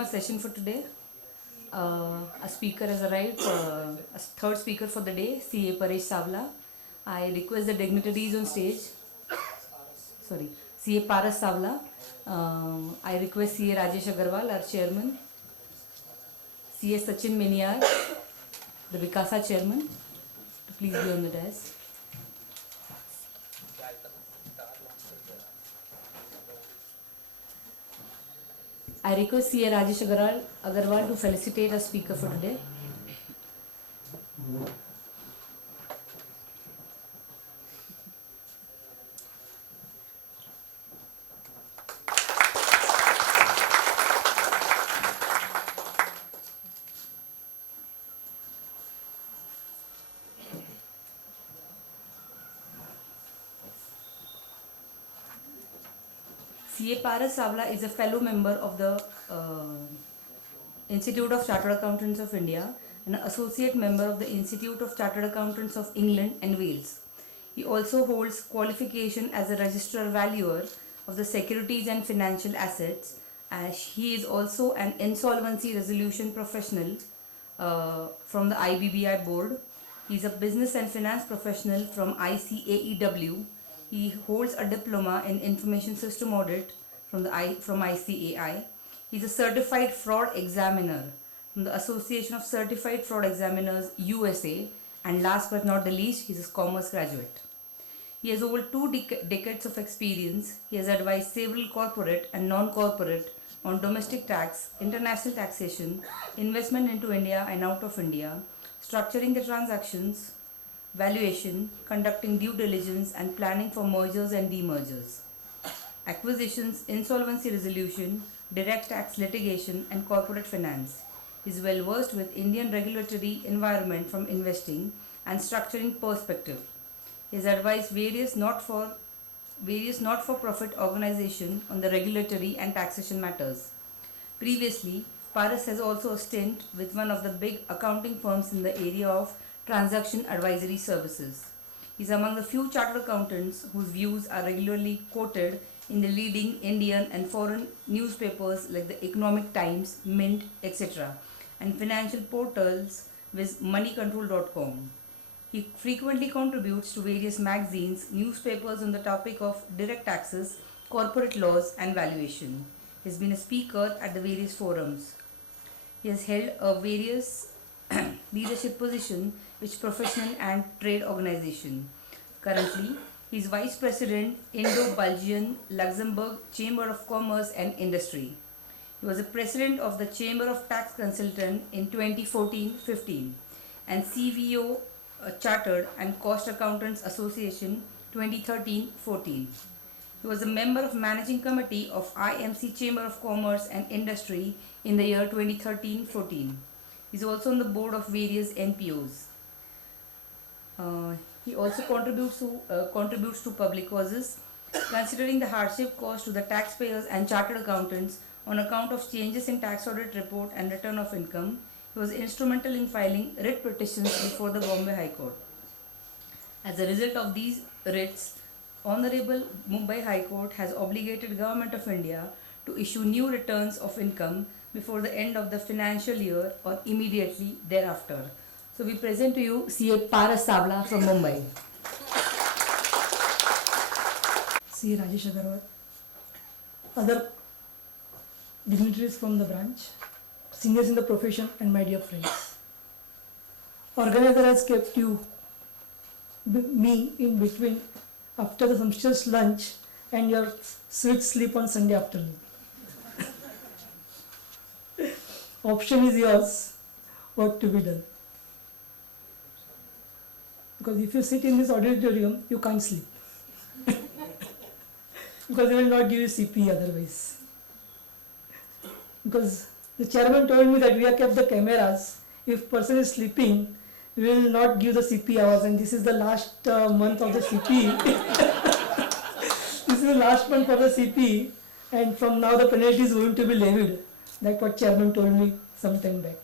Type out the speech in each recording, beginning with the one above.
our session for today. A speaker has arrived, a third speaker for the day, CA Paresh Savla. I request the dignitaries on stage. CA Paras Savla. I request CA Rajesh Agarwal, our chairman. CA Sachin Miniar, the Vikasa chairman, to please be on the dais. I request CA Rajesh Agarwal to felicitate our speaker for today. CA Paras Savla is a fellow member of the Institute of Chartered Accountants of India and an associate member of the Institute of Chartered Accountants of England and Wales. He also holds qualification as a registrar valuer of the securities and financial assets, as he is also an insolvency resolution professional from the IBBI board. He is a business and finance professional from ICAEW. He holds a diploma in information system audit from ICAI. He is a certified fraud examiner from the Association of Certified Fraud Examiners USA, and last but not the least, he is a commerce graduate. He has over 2 decades of experience. He has advised several corporate and non-corporate on domestic tax, international taxation, investment into India and out of India, structuring the transactions, valuation, conducting due diligence and planning for mergers and demergers, acquisitions, insolvency resolution, direct tax litigation and corporate finance. He is well versed with Indian regulatory environment from investing and structuring perspective. He has advised various not-for-profit organizations on the regulatory and taxation matters. Previously, Paras has also a stint with one of the big accounting firms in the area of transaction advisory services. He is among the few chartered accountants whose views are regularly quoted in the leading Indian and foreign newspapers like the Economic Times, Mint, etc., and financial portals with moneycontrol.com. He frequently contributes to various magazines, newspapers on the topic of direct taxes, corporate laws, and valuation. He has been a speaker at the various forums. He has held various leadership positions with professional and trade organization. Currently, he is Vice President, Indo-Belgian Luxembourg Chamber of Commerce and Industry. He was the President of the Chamber of Tax Consultants in 2014-15 and CVO Chartered and Cost Accountants Association 2013-14. He was a member of Managing Committee of IMC Chamber of Commerce and Industry in the year 2013-14. He is also on the board of various NPOs. He also contributes to public causes, considering the hardship caused to the taxpayers and chartered accountants on account of changes in tax audit report and return of income. He was instrumental in filing writ petitions before the Bombay High Court. As a result of these writs, Honorable Mumbai High Court has obligated Government of India to issue new returns of income before the end of the financial year or immediately thereafter. So we present to you CA Paras Savla from Mumbai. CA Rajesh Agarwal, other dignitaries from the branch, seniors in the profession, and my dear friends. Organizer has kept me in between after the sumptuous lunch and your sweet sleep on Sunday afternoon. Option is yours, what to be done. Because if you sit in this auditorium, you can't sleep. Because they will not give you CP otherwise. Because the chairman told me that we have kept the cameras. If person is sleeping, we will not give the CP hours, and this is the last month of the CP. This is the last month for the CP, and from now the penalty is going to be levied. That's what chairman told me some time back.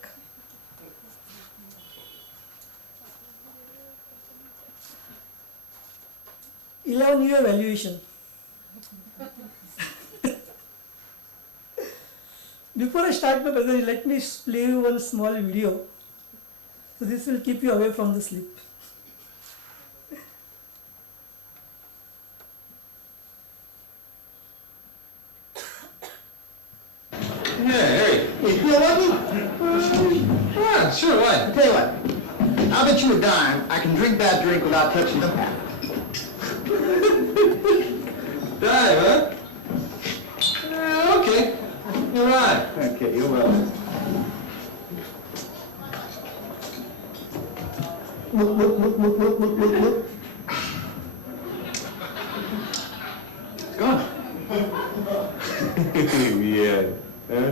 Valuation. Before I start my presentation, let me play you one small video. So this will keep you away from the sleep. Yeah, Harry. You feel lucky? Yeah, sure, what? I'll tell you what. I'll bet you a dime I can drink that drink without touching the pack. Dive, huh? Yeah, okay. You're right. Okay, you're welcome. Look. It's gone. Yeah. Huh?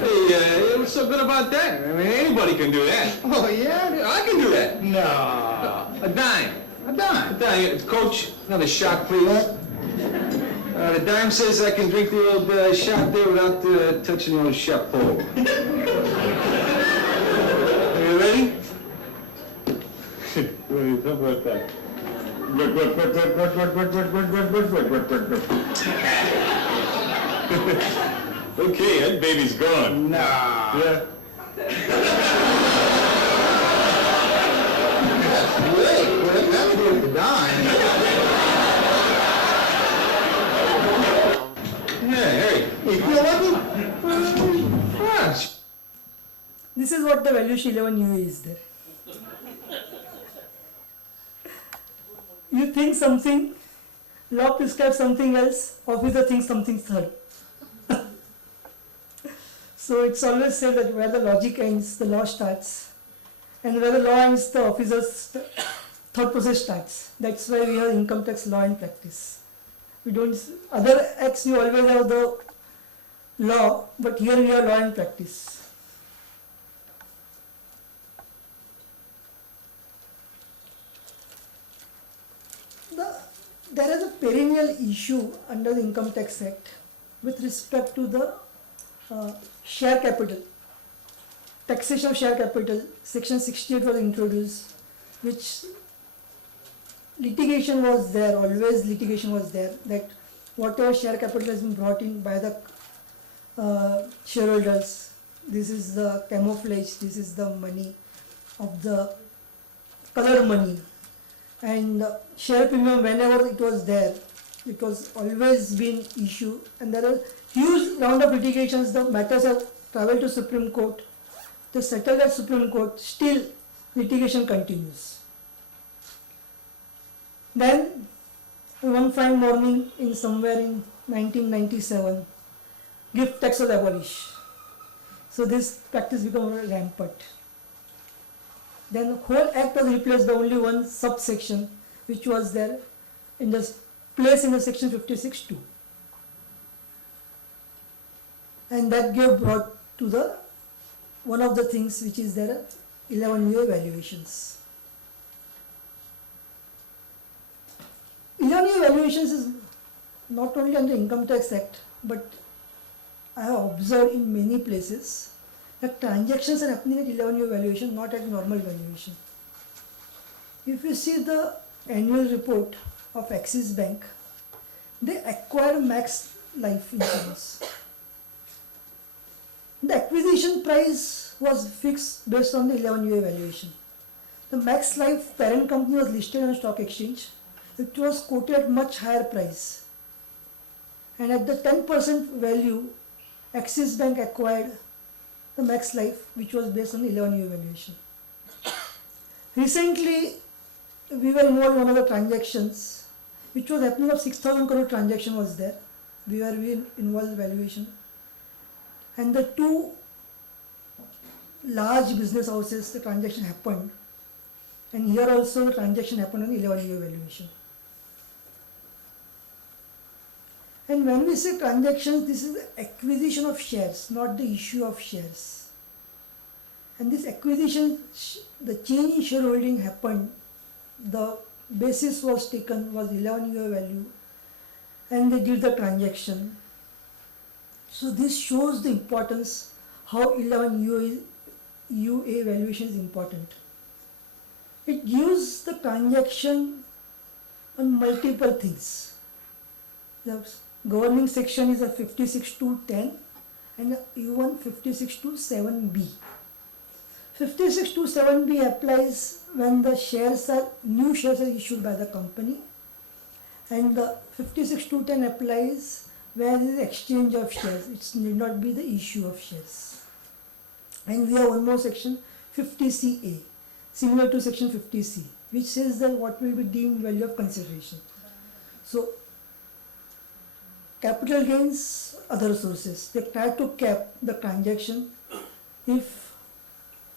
Hey, what's so good about that? I mean, anybody can do that. Oh, yeah? Yeah, I can do that. No. A dime. A dime. A dime. Coach, another shot, please. The dime says I can drink the old shot there without touching the old chapeau. Are you ready? How about that? Okay, that baby's gone. No. Yeah. Wait, that's worth the dime. Yeah, Harry. You feel lucky? Ah, This is what the valuation 11 UA is there. You think something, law prescribes something else, officer thinks something third. So it's always said that where the logic ends, the law starts, and where the law ends, the officer's thought process starts. That's why we have income tax law and practice. We don't, other acts you always have the law, but here we have law and practice. There is a perennial issue under the Income Tax Act with respect to the share capital. Taxation of share capital, Section 68 was introduced, which litigation was there, always litigation was there, that whatever share capital has been brought in by the shareholders, this is the camouflage, this is the money of the colored money. And share premium, whenever it was there, it was always been issue, and there are huge round of litigations. The matters have traveled to Supreme Court. They settled at Supreme Court. Still, litigation continues. Then, one fine morning, in somewhere in 1997, gift tax was abolished. So this practice became rampant. Then the whole act was replaced by only one subsection, which was there in the place in the section 56(2), and that gave brought to the one of the things which is there, 11-year valuations. 11-year valuations is not only under Income Tax Act, but I have observed in many places that transactions are happening at 11-year valuation, not at normal valuation. If you see the annual report of Axis Bank, they acquired Max Life Insurance. The acquisition price was fixed based on the 11-year valuation. The Max Life parent company was listed on a stock exchange. It was quoted at much higher price. And at the 10% value, Axis Bank acquired the Max Life, which was based on the 11-year valuation. Recently, we were involved in one of the transactions, which was happening of 6,000 crore transaction was there. We were involved in valuation. And the two large business houses, the transaction happened. And here also the transaction happened on the 11-year valuation. And when we say transactions, this is the acquisition of shares, not the issue of shares. And this acquisition, the change in shareholding happened, the basis was taken, was 11-year value, and they did the transaction. So this shows the importance how 11 UA valuation is important. it gives the transaction on multiple things. The governing section is a 56 to 10 and even 56 to 7b. 56 to 7b applies when the new shares are issued by the company, and the 56 to 10 applies where there is exchange of shares. It need not be the issue of shares. And we have one more section, 50CA, similar to section 50C, which says that what will be deemed value of consideration. So, capital gains, other sources, they try to cap the transaction. If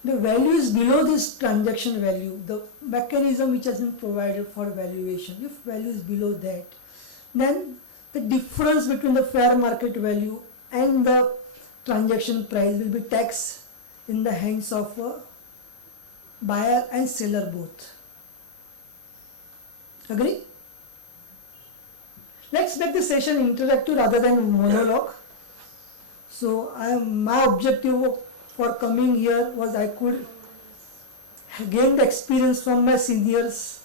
the value is below this transaction value, the mechanism which has been provided for valuation, if value is below that, then the difference between the fair market value and the transaction price will be taxed in the hands of a buyer and seller both. Agree? Let's make this session interactive rather than monologue. So my objective for coming here was I could gain the experience from my seniors,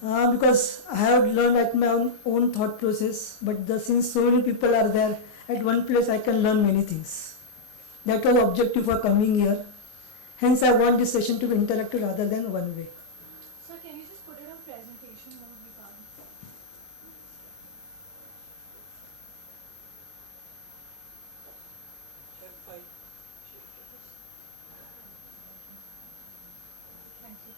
because I have learned at my own thought process, but since so many people are there at one place, I can learn many things. That was the objective for coming here. Hence I want this session to be interactive rather than one way. Sir, can you just put it on presentation mode? We can't. Thank you.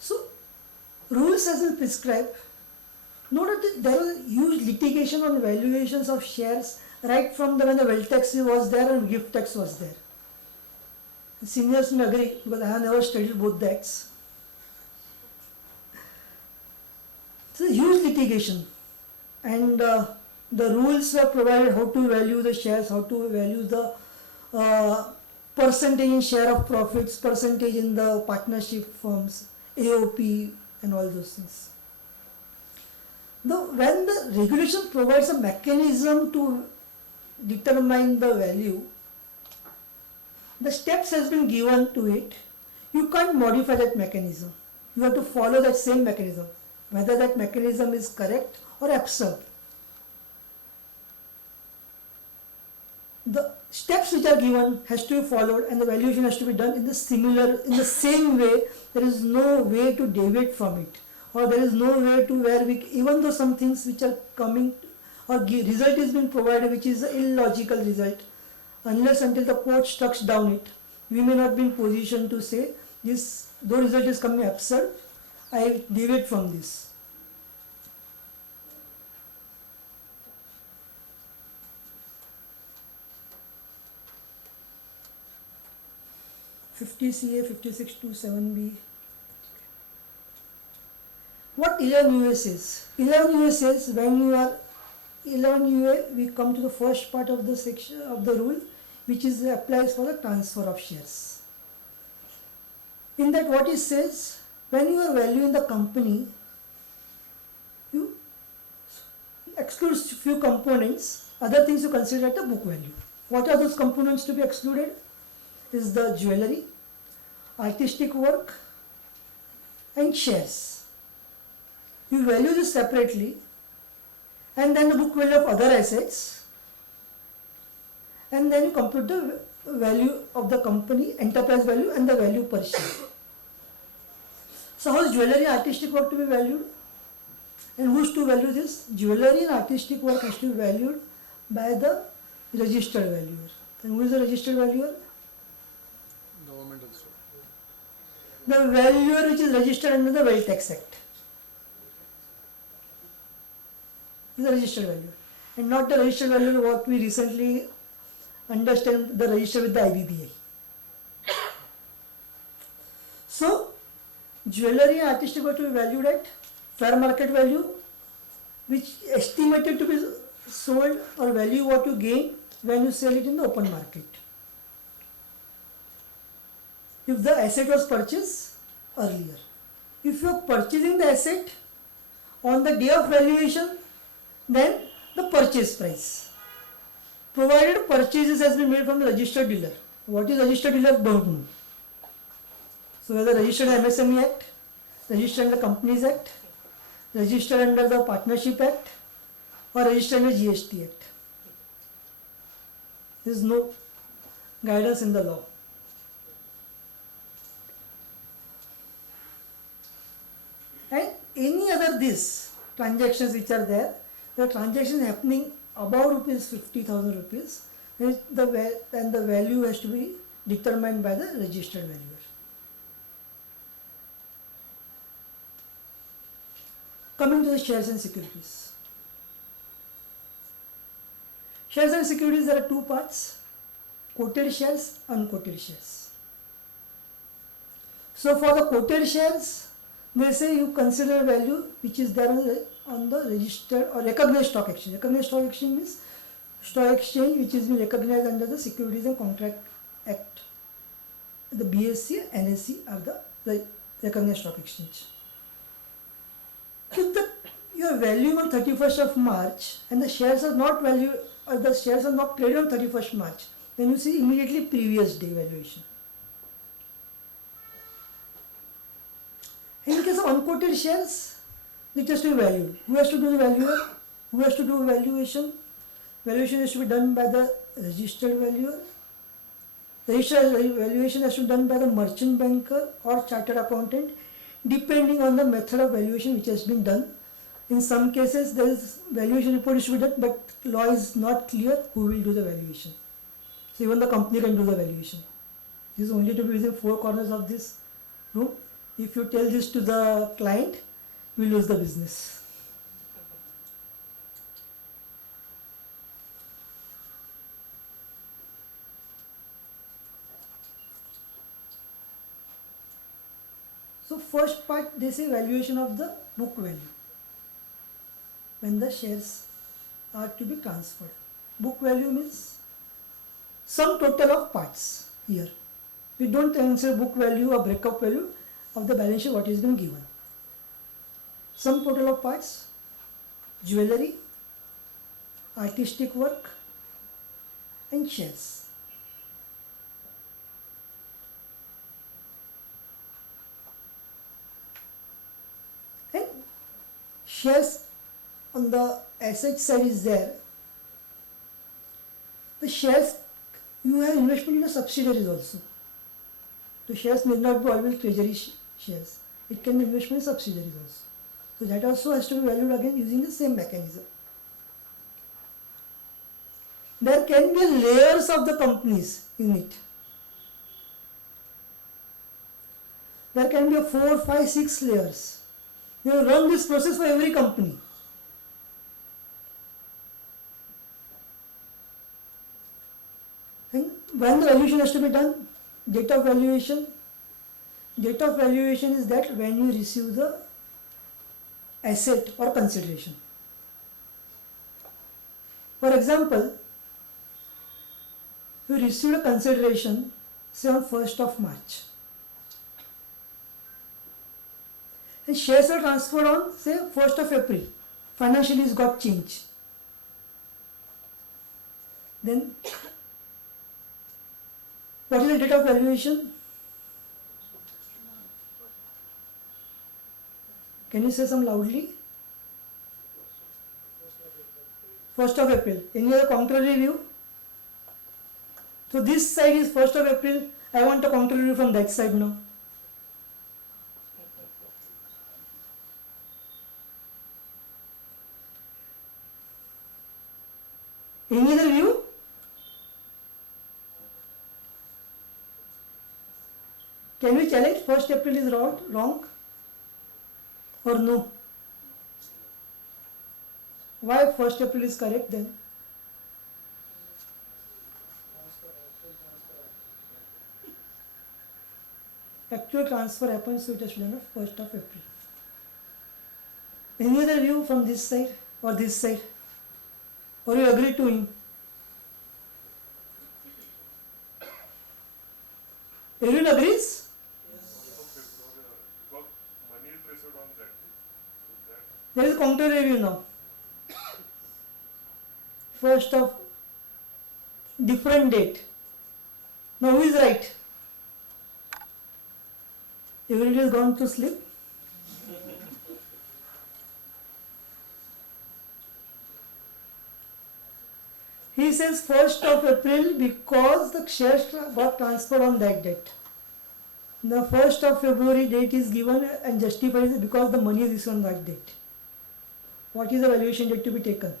So, rules as been prescribed. Note that there was a huge litigation on valuations of shares right from when the wealth tax was there and gift tax was there. Seniors may agree because I have never studied both the acts. So, huge litigation, and the rules were provided how to value the shares, how to value the percentage in share of profits, percentage in the partnership firms, AOP, and all those things. When the regulation provides a mechanism to determine the value, the steps has been given to it. You can't modify that mechanism. You have to follow that same mechanism, whether that mechanism is correct or absurd. The steps which are given has to be followed, and the valuation has to be done in the same way. There is no way to deviate from it, or there is no way to where even though some things which are coming or result is being provided which is an illogical result, unless until the court struck down it, we may not be in position to say this, though result is coming absurd, I deviate from this. (50CA) 56 to 7B. What 11UA says? 11UA says when you are 11UA, we come to the first part of the section of the rule, which is applies for the transfer of shares. In that, what it says, when you are valuing the company, you exclude few components. Other things you consider at the book value. What are those components to be excluded? Is the jewelry, artistic work, and shares. You value this separately, and then the book value of other assets, and then you compute the value of the company, enterprise value, and the value per share. So how is jewelry and artistic work to be valued? And who is to value this? Jewelry and artistic work has to be valued by the registered valuer. And who is the registered valuer? Government also. The valuer which is registered under the Wealth Tax Act. Is the registered valuer, and not the registered valuer what we recently understand, the register with the IBBI. So, jewelry and artistic work to be valued at fair market value, which estimated to be sold, or value what you gain when you sell it in the open market. If the asset was purchased earlier. If you are purchasing the asset on the day of valuation, then the purchase price, provided purchases has been made from the registered dealer. What is registered dealer? Don't know. So whether registered MSME Act, registered under Companies Act, registered under the Partnership Act, or registered under GST Act. There is no guidance in the law. And any other these transactions which are there, the transaction happening above rupees 50,000 rupees, then the value has to be determined by the registered valuer. Coming to the shares and securities. Shares and securities, there are two parts: quoted shares, unquoted shares. So for the quoted shares, they say you consider value which is there on the registered or recognized stock exchange. Recognized stock exchange means stock exchange which is been recognized under the Securities and Contract Act. The BSE and NSE are the recognized stock exchange. If your value on 31st of March and the shares are not valued, or the shares are not traded on 31st March, then you see immediately previous day valuation. In case of unquoted shares, it has to be valued. Who has to do the valuer? Who has to do valuation? Valuation has to be done by the registered valuer. Registered valuation has to be done by the merchant banker or chartered accountant, depending on the method of valuation which has been done. In some cases, there is valuation report is to be done, but law is not clear who will do the valuation. So even the company can do the valuation. This is only to be within four corners of this room. If you tell this to the client, we lose the business. So first part, they say valuation of the book value when the shares are to be transferred. Book value means sum total of parts here. We don't consider book value or breakup value of the balance sheet what is being given. Sum total of parts, jewellery, artistic work and shares. And shares on the asset side is there. The shares, you have investment in the subsidiaries also. The shares may not be always treasury shares. It can be investment in subsidiaries also. So that also has to be valued again using the same mechanism. There can be layers of the companies in it. There can be 4, 5, 6 layers. You run this process for every company. And when the valuation has to be done, date of valuation. Date of valuation is that when you receive the asset or consideration. For example, you received a consideration say on 1st of March. And shares are transferred on say 1st of April. Financially it's got changed. Then what is the date of valuation? Can you say some loudly? 1st of April. Any other contrary view? So this side is 1st of April. I want a contrary view from that side now. Any other view? Can we challenge 1st April is wrong? Or no? Why 1st April is correct then? Actual transfer happens, so it has to be done on 1st of April. Any other view from this side or this side? Or you agree to him? Everyone agrees? There is a contrary view now. 1st of different date. Now who is right? Everybody has gone to sleep. He says 1st of April because the shares got transferred on that date. The 1st of February date is given and justifies because the money is received on that date. What is the valuation date to be taken?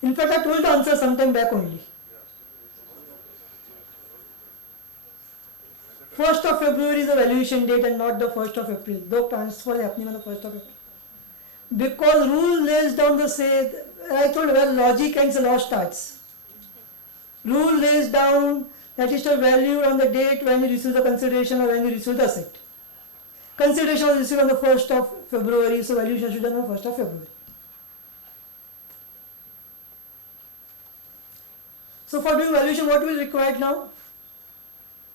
In fact, I told the answer sometime back only. 1st of February is the valuation date and not the 1st of April. Though transfer is happening on the 1st of April. Because rule lays down the say, I told where logic ends the law starts. Rule lays down that is to value on the date when you receive the consideration or when you receive the asset. Consideration was received on the 1st of February, so valuation should be done on the 1st of February. So for doing valuation, what will required now?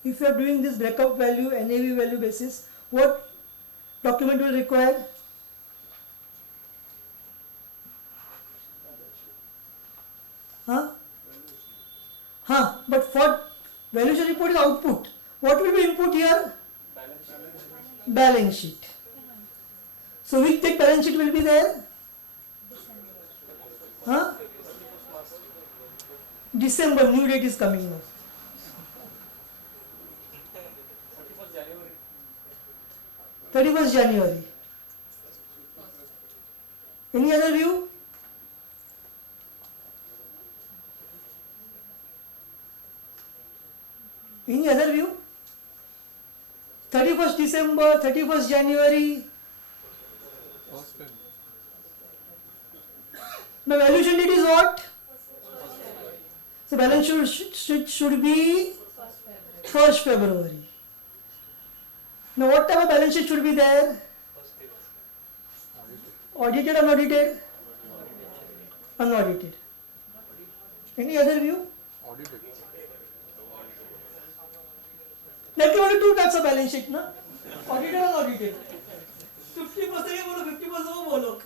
If you are doing this breakup value, NAV value basis, what document will require? But for valuation report is output. What will be input here? Balance sheet. So which date balance sheet will be there? December, new date is coming now. 31st January. Any other view? Any other view? 31st December, 31st January. First time. The valuation date is what? So balance sheet should be 1st February. Now what type of balance sheet should be there? Audited or unaudited? Unaudited. Any other view? Audited. There can only two types of balance sheet, na? Audited or unaudited. 50% ये बोलो, 50% वो बोलो.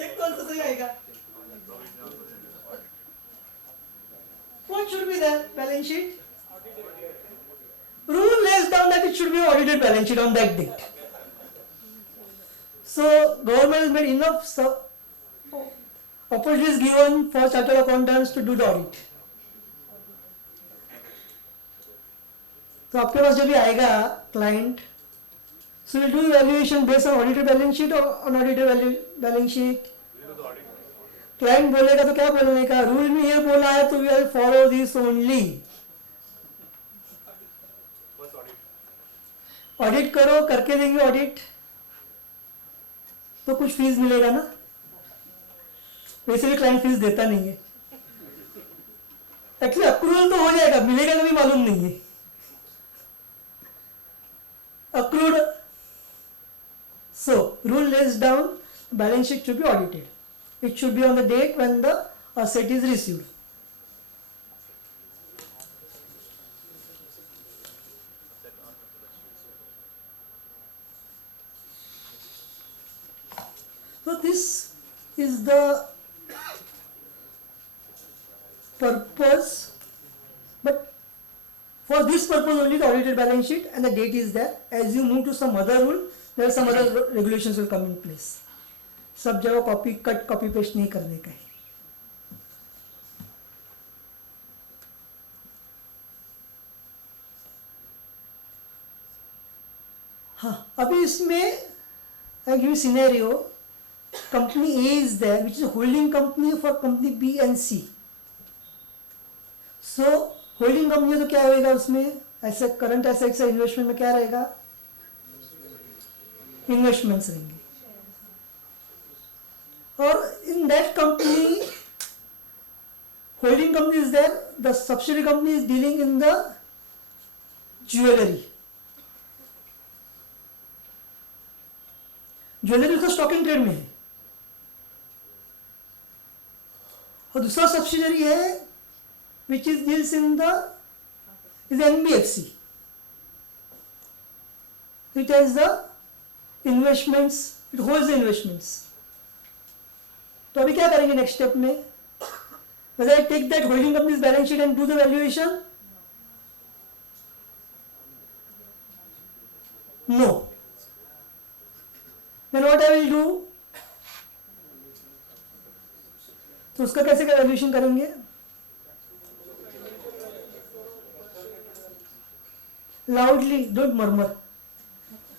एक कौन सा सही आएगा? What should be there? Balance sheet? Rule lays down that it should be audited balance sheet on that date. So government has made enough opportunities given for chartered accountants to do the audit. तो आपके पास जब भी आएगा client, so we'll do evaluation based on audited balance sheet or unaudited balance sheet. Client बोलेगा तो क्या बोलने का? रूल में ये बोला है तो we will follow this only. Audit करो, करके देंगे ऑडिट तो कुछ फीस मिलेगा ना. वैसे भी क्लाइंट फीस देता नहीं है. एक्चुअली अप्रूवल तो हो जाएगा, मिलेगा कभी मालूम नहीं है. Accrued. So rule lays down balance sheet should be audited. It should be on the date when the asset is received. So this is the purpose, but for this purpose only the audited balance sheet and the date is there. As you move to some other rule, there are some other regulations will come in place. सब जगह copy cut copy paste नहीं करने का है. हाँ, अभी इसमें I give you scenario. Company A is there, which is a holding company for company B and C. So holding company तो क्या होएगा उसमें? ऐसे करंट एसेट्स या इन्वेस्टमेंट में क्या रहेगा? इन्वेस्टमेंट्स रहेंगे. और in that company, holding company is there, the subsidiary company is dealing in the jewelry. Jewellery उसका स्टॉकिंग ट्रेड में है. और दूसरा सब्सिडरी है which is deals in the is NBFC. It has the investments, it holds the investments. तो अभी क्या करेंगे नेक्स्ट स्टेप में? Whether I take that holding company's balance sheet and do the valuation No. Then what I will do? तो उसका कैसे valuation करेंगे? Loudly, don't murmur.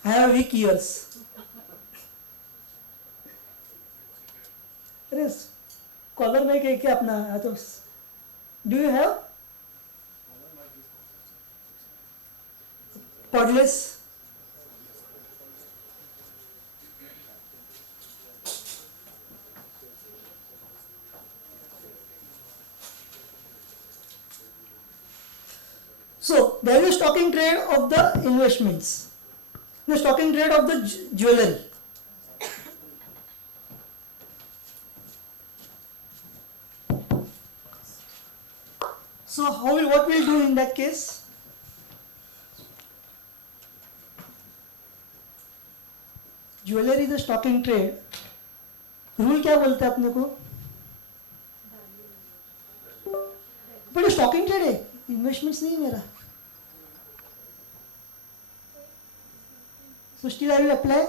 I have weak ears. अरे कॉलर में क्या अपना तो do you have cordless? So there is stocking trade of the investments, the stocking trade of the jewelry. So what we'll do in that case? Jewelry is a stocking trade. Rule क्या बोलते हैं अपने को? But stocking trade है, investments नहीं मेरा. So still I will apply.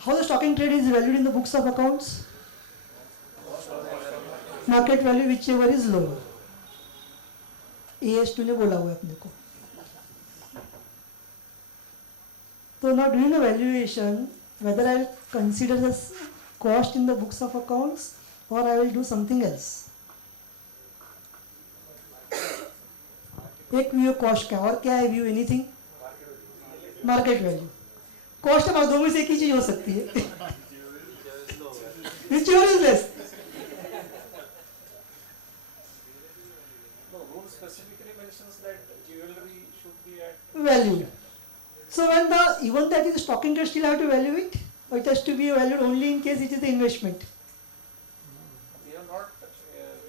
How the stocking trade is valued in the books of accounts? Market value whichever is lower. AS2 ने बोला हुआ है अपने को. So now doing a valuation, whether I will consider the cost in the books of accounts or I will do something else. एक view cost का और क्या है view? Anything market value. Cost हमारे दो में से एक ही चीज हो सकती है. Which is less? No, rule specifically mentions that jewelry should be at Value. So when even that is stocking trade, still have to value it, or it has to be valued only in case it is the investment. we have not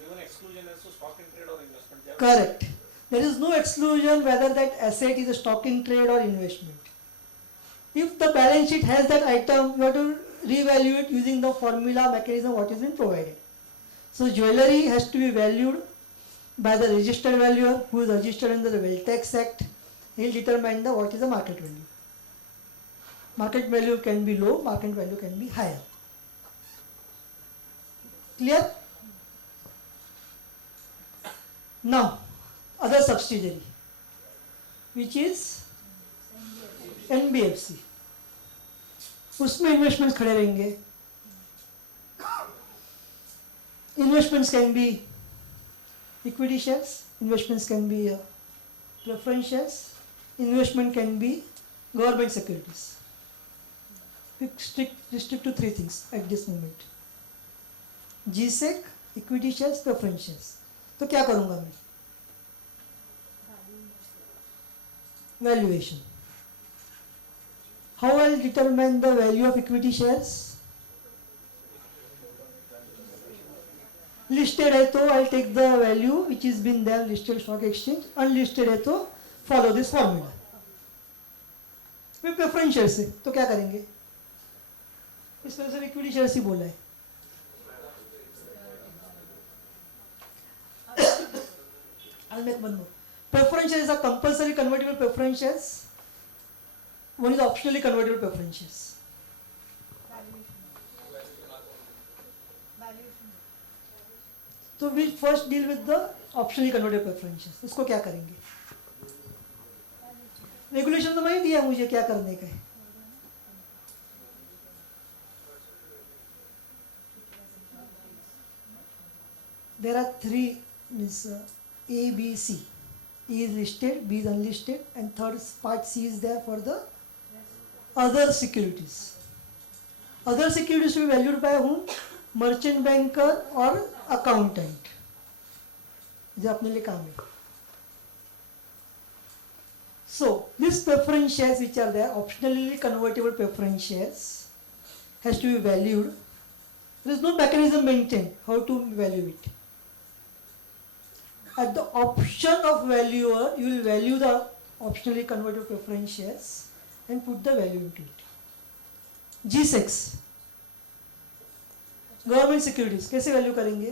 given exclusion as to stock in trade or investment. They have Correct. There is no exclusion whether that asset is a stocking trade or investment. If the balance sheet has that item, you have to revalue it using the formula mechanism what has been provided. So jewelry has to be valued by the registered valuer who is registered under the Wealth Tax Act. He will determine what is the market value. Market value can be low, market value can be higher. Clear? Now, other subsidiary, which is NBFC. उसमें investments खड़े रहेंगे. Investments can be equity shares, investments can be preference shares, investment can be government securities. Restrict to three things at this moment. GSEC, equity shares, preference shares. तो क्या करूँगा मैं? Valuation. How I will determine the value of equity shares? Listed है तो I'll take the value which is been there listed stock exchange. Unlisted है तो follow this formula. मैं preference shares से तो क्या करेंगे? इस तरह से equity shares ही बोला है. I'll make one more. Preference shares are compulsory convertible preference shares. One is optionally convertible preference shares. तो we first deal with the optionally convertible preference shares. इसको क्या करेंगे? रेगुलेशन तो नहीं दिया मुझे क्या करने का है. There are three means A, B, C. A is listed, B is unlisted, and third part C is there for the other securities. Other securities to be valued by whom? Merchant banker or accountant. जो अपने लिए काम है. So these preference shares which are there, optionally convertible preference shares, has to be valued. There is no mechanism maintained how to value it. At the option of valuer, you will value the optionally convertible preference shares and put the value into it. G6 government securities कैसे value करेंगे?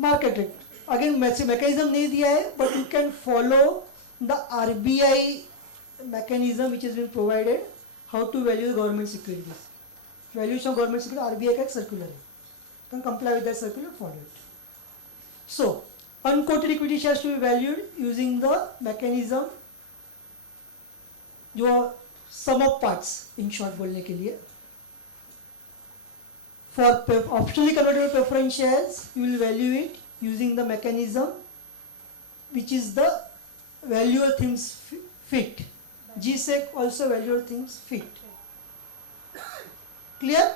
Market rate again mechanism नहीं दिया है, but you can follow the RBI mechanism which has been provided how to value government securities. Valuation of government security RBI का एक circular है, you can comply with that circular, follow it. So unquoted equity shares to be valued using the mechanism जो sum of parts in short बोलने के लिए. For optionally convertible preference shares, you will value it using the mechanism which is the value of things fit. GSEC also value of things fit. Clear?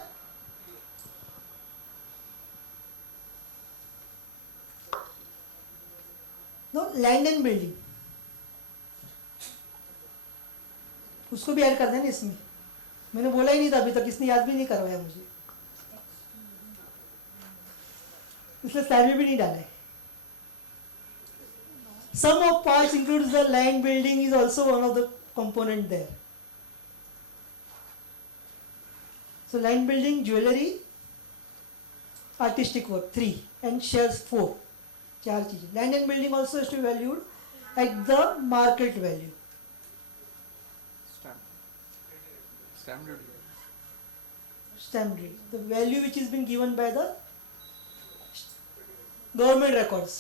Now land and building. उसको भी add कर देना इसमें. मैंने बोला ही नहीं था अभी तक, इसने याद भी नहीं करवाया मुझे, इसलिए स्लाइड में भी नहीं डाला है. Sum of parts includes the land building is also one of the component there. So land building, jewelry, artistic work 3 and shares 4. 4 चीजें. Land and building also is to be valued at the market value. Stamp duty. Stamp duty. The value which is been given by the government records.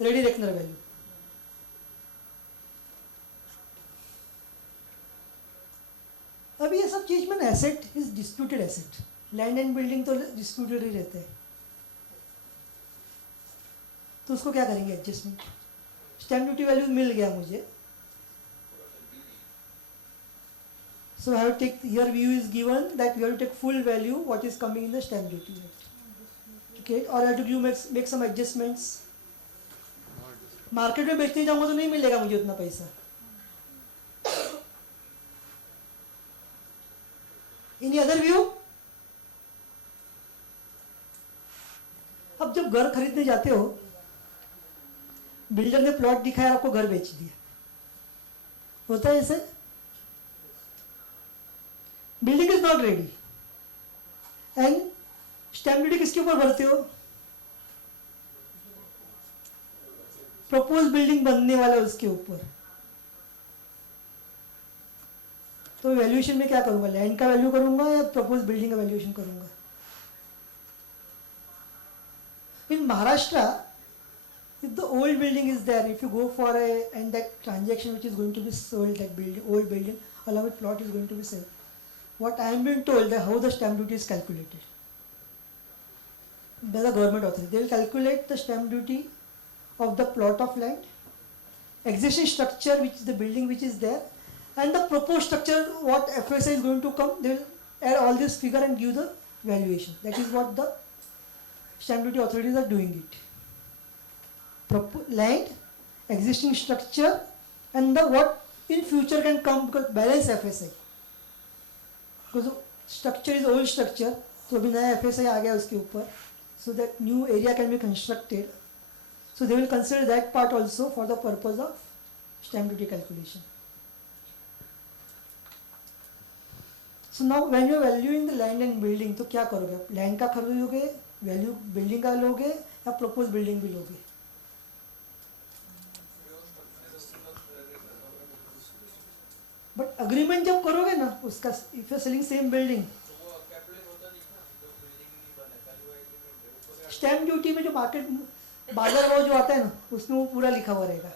Ready reckoner value. अभी ये सब चीज में asset is disputed asset. Land and building तो disputed ही रहते हैं, तो उसको क्या करेंगे एडजस्टमेंट. स्टैम्प ड्यूटी वैल्यू मिल गया मुझे, so I have to take, here view is given that we have to take full value what is coming in the stamp duty rate. Okay, or I have to make some adjustments. Market में बेचने जाऊंगा तो नहीं मिलेगा मुझे उतना पैसा. Any other view? अब जब घर खरीदने जाते हो, बिल्डर ने प्लॉट दिखाया, आपको घर बेच दिया, होता है ऐसे. Building is not ready and stamp duty किसके ऊपर भरते हो? प्रपोज बिल्डिंग बनने वाला उसके ऊपर. तो वैल्यूएशन में क्या करूंगा? लैंड का वैल्यू करूंगा या प्रपोज बिल्डिंग का वैल्यूएशन करूंगा? इन Maharashtra, if the old building is there, if you go for a and that transaction which is going to be sold, that building, old building along with plot is going to be sold, what I am being told that how the stamp duty is calculated by the government authority. They will calculate the stamp duty of the plot of land, existing structure which is the building which is there, and the proposed structure what FSI is going to come. They will add all this figure and give the valuation. That is what the stamp duty authorities are doing it. Land, existing structure, and the what in future can come, because balance FSI, because structure is old structure, तो अभी नया FSI आ गया उसके ऊपर, so that new area can be constructed. So they will consider that part also for the purpose of stamp duty calculation. So now when you are valuing the land and building, तो क्या करोगे? Land का खरीदोगे, value building का लोगे, या propose building भी लोगे? बट अग्रीमेंट जब करोगे ना उसका, if you selling same building, stamp duty में जो मार्केट बाजार भाव जो आता है ना, उसमें वो पूरा लिखा हुआ रहेगा.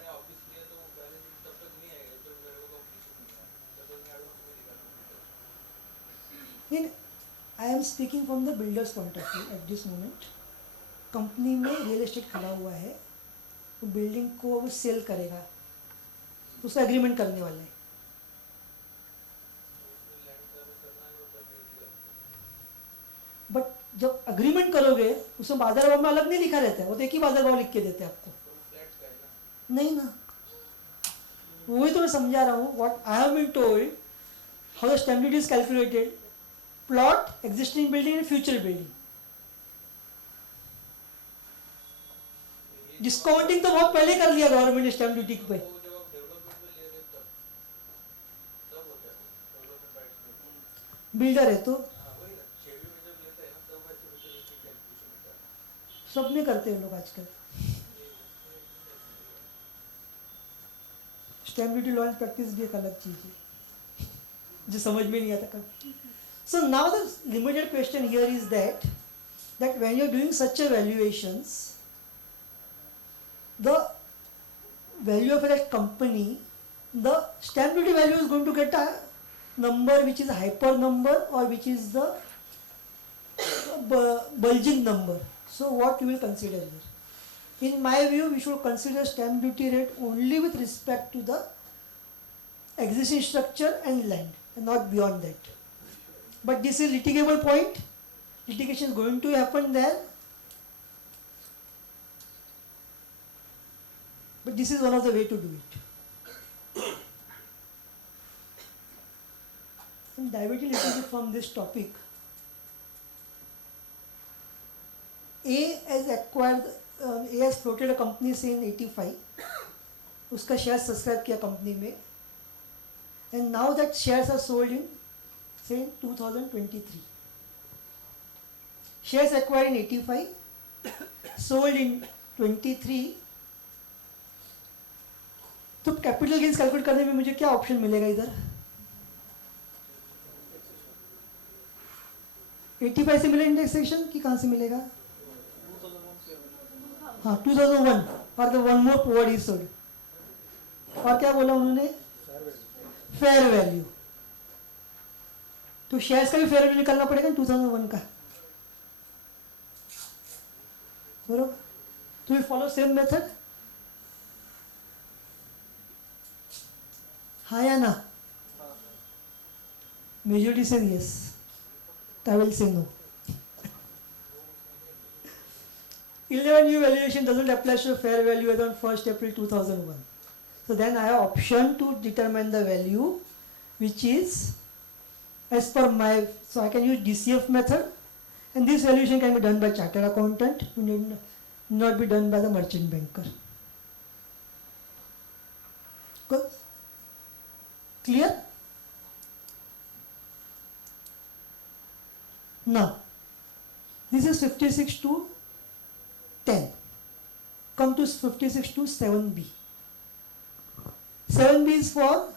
I am speaking from the builders point of view at this moment. Company में रियल एस्टेट खड़ा हुआ है, तो बिल्डिंग को वो सेल करेगा, तो उसका एग्रीमेंट करने वाला है. बट जब अग्रीमेंट करोगे उसमें बाजार भाव में अलग नहीं लिखा रहता है, वो तो एक ही बाजार भाव लिख के देते हैं आपको. नहीं ना, वही तो मैं समझा रहा हूँ. What I have been told how the stamp duty is calculated, plot, existing building and future building. Discounting तो बहुत पहले कर लिया गवर्नमेंट ने स्टैम्प ड्यूटी पे. बिल्डर है तो सब में करते हैं लोग आजकल. Stamp duty law and practice भी एक अलग चीज है जो समझ में नहीं आता कब. So now the limited question here is that when you are doing such a valuations, the value of that company, the stamp duty value is going to get a number which is a hyper number or which is the bulging number. So what you will consider here? In my view, we should consider stamp duty rate only with respect to the existing structure and land, and not beyond that. But this is litigable point. Litigation is going to happen there. But this is one of the way to do it. I'm diverting a little bit from this topic. A has floated a company say in 85. उसका share subscribe किया company में, and now that shares are sold in say 2023. Shares acquired in 85, sold in 23. तो capital gains calculate करने में मुझे क्या option मिलेगा इधर? 85 से मिलेगा इंडेक्सेशन कि कहाँ से मिलेगा? हाँ 2001 और the one more word is sold. और क्या बोला उन्होंने? Fair value. तो शेयर्स का भी फेयर वैल्यू निकालना पड़ेगा 2001 का. बरोबर. तो वी फॉलो सेम मेथड. हाँ या ना? Majority says yes. I will say no. 11U valuation doesn't apply to fair value as on 1st April 2001. So then I have option to determine the value which is as per my, so I can use DCF method, and this valuation can be done by chartered accountant, it need not be done by the merchant banker. Good? Clear? Now, this is 56 to 10. Come to 56 to 7B. 7B is for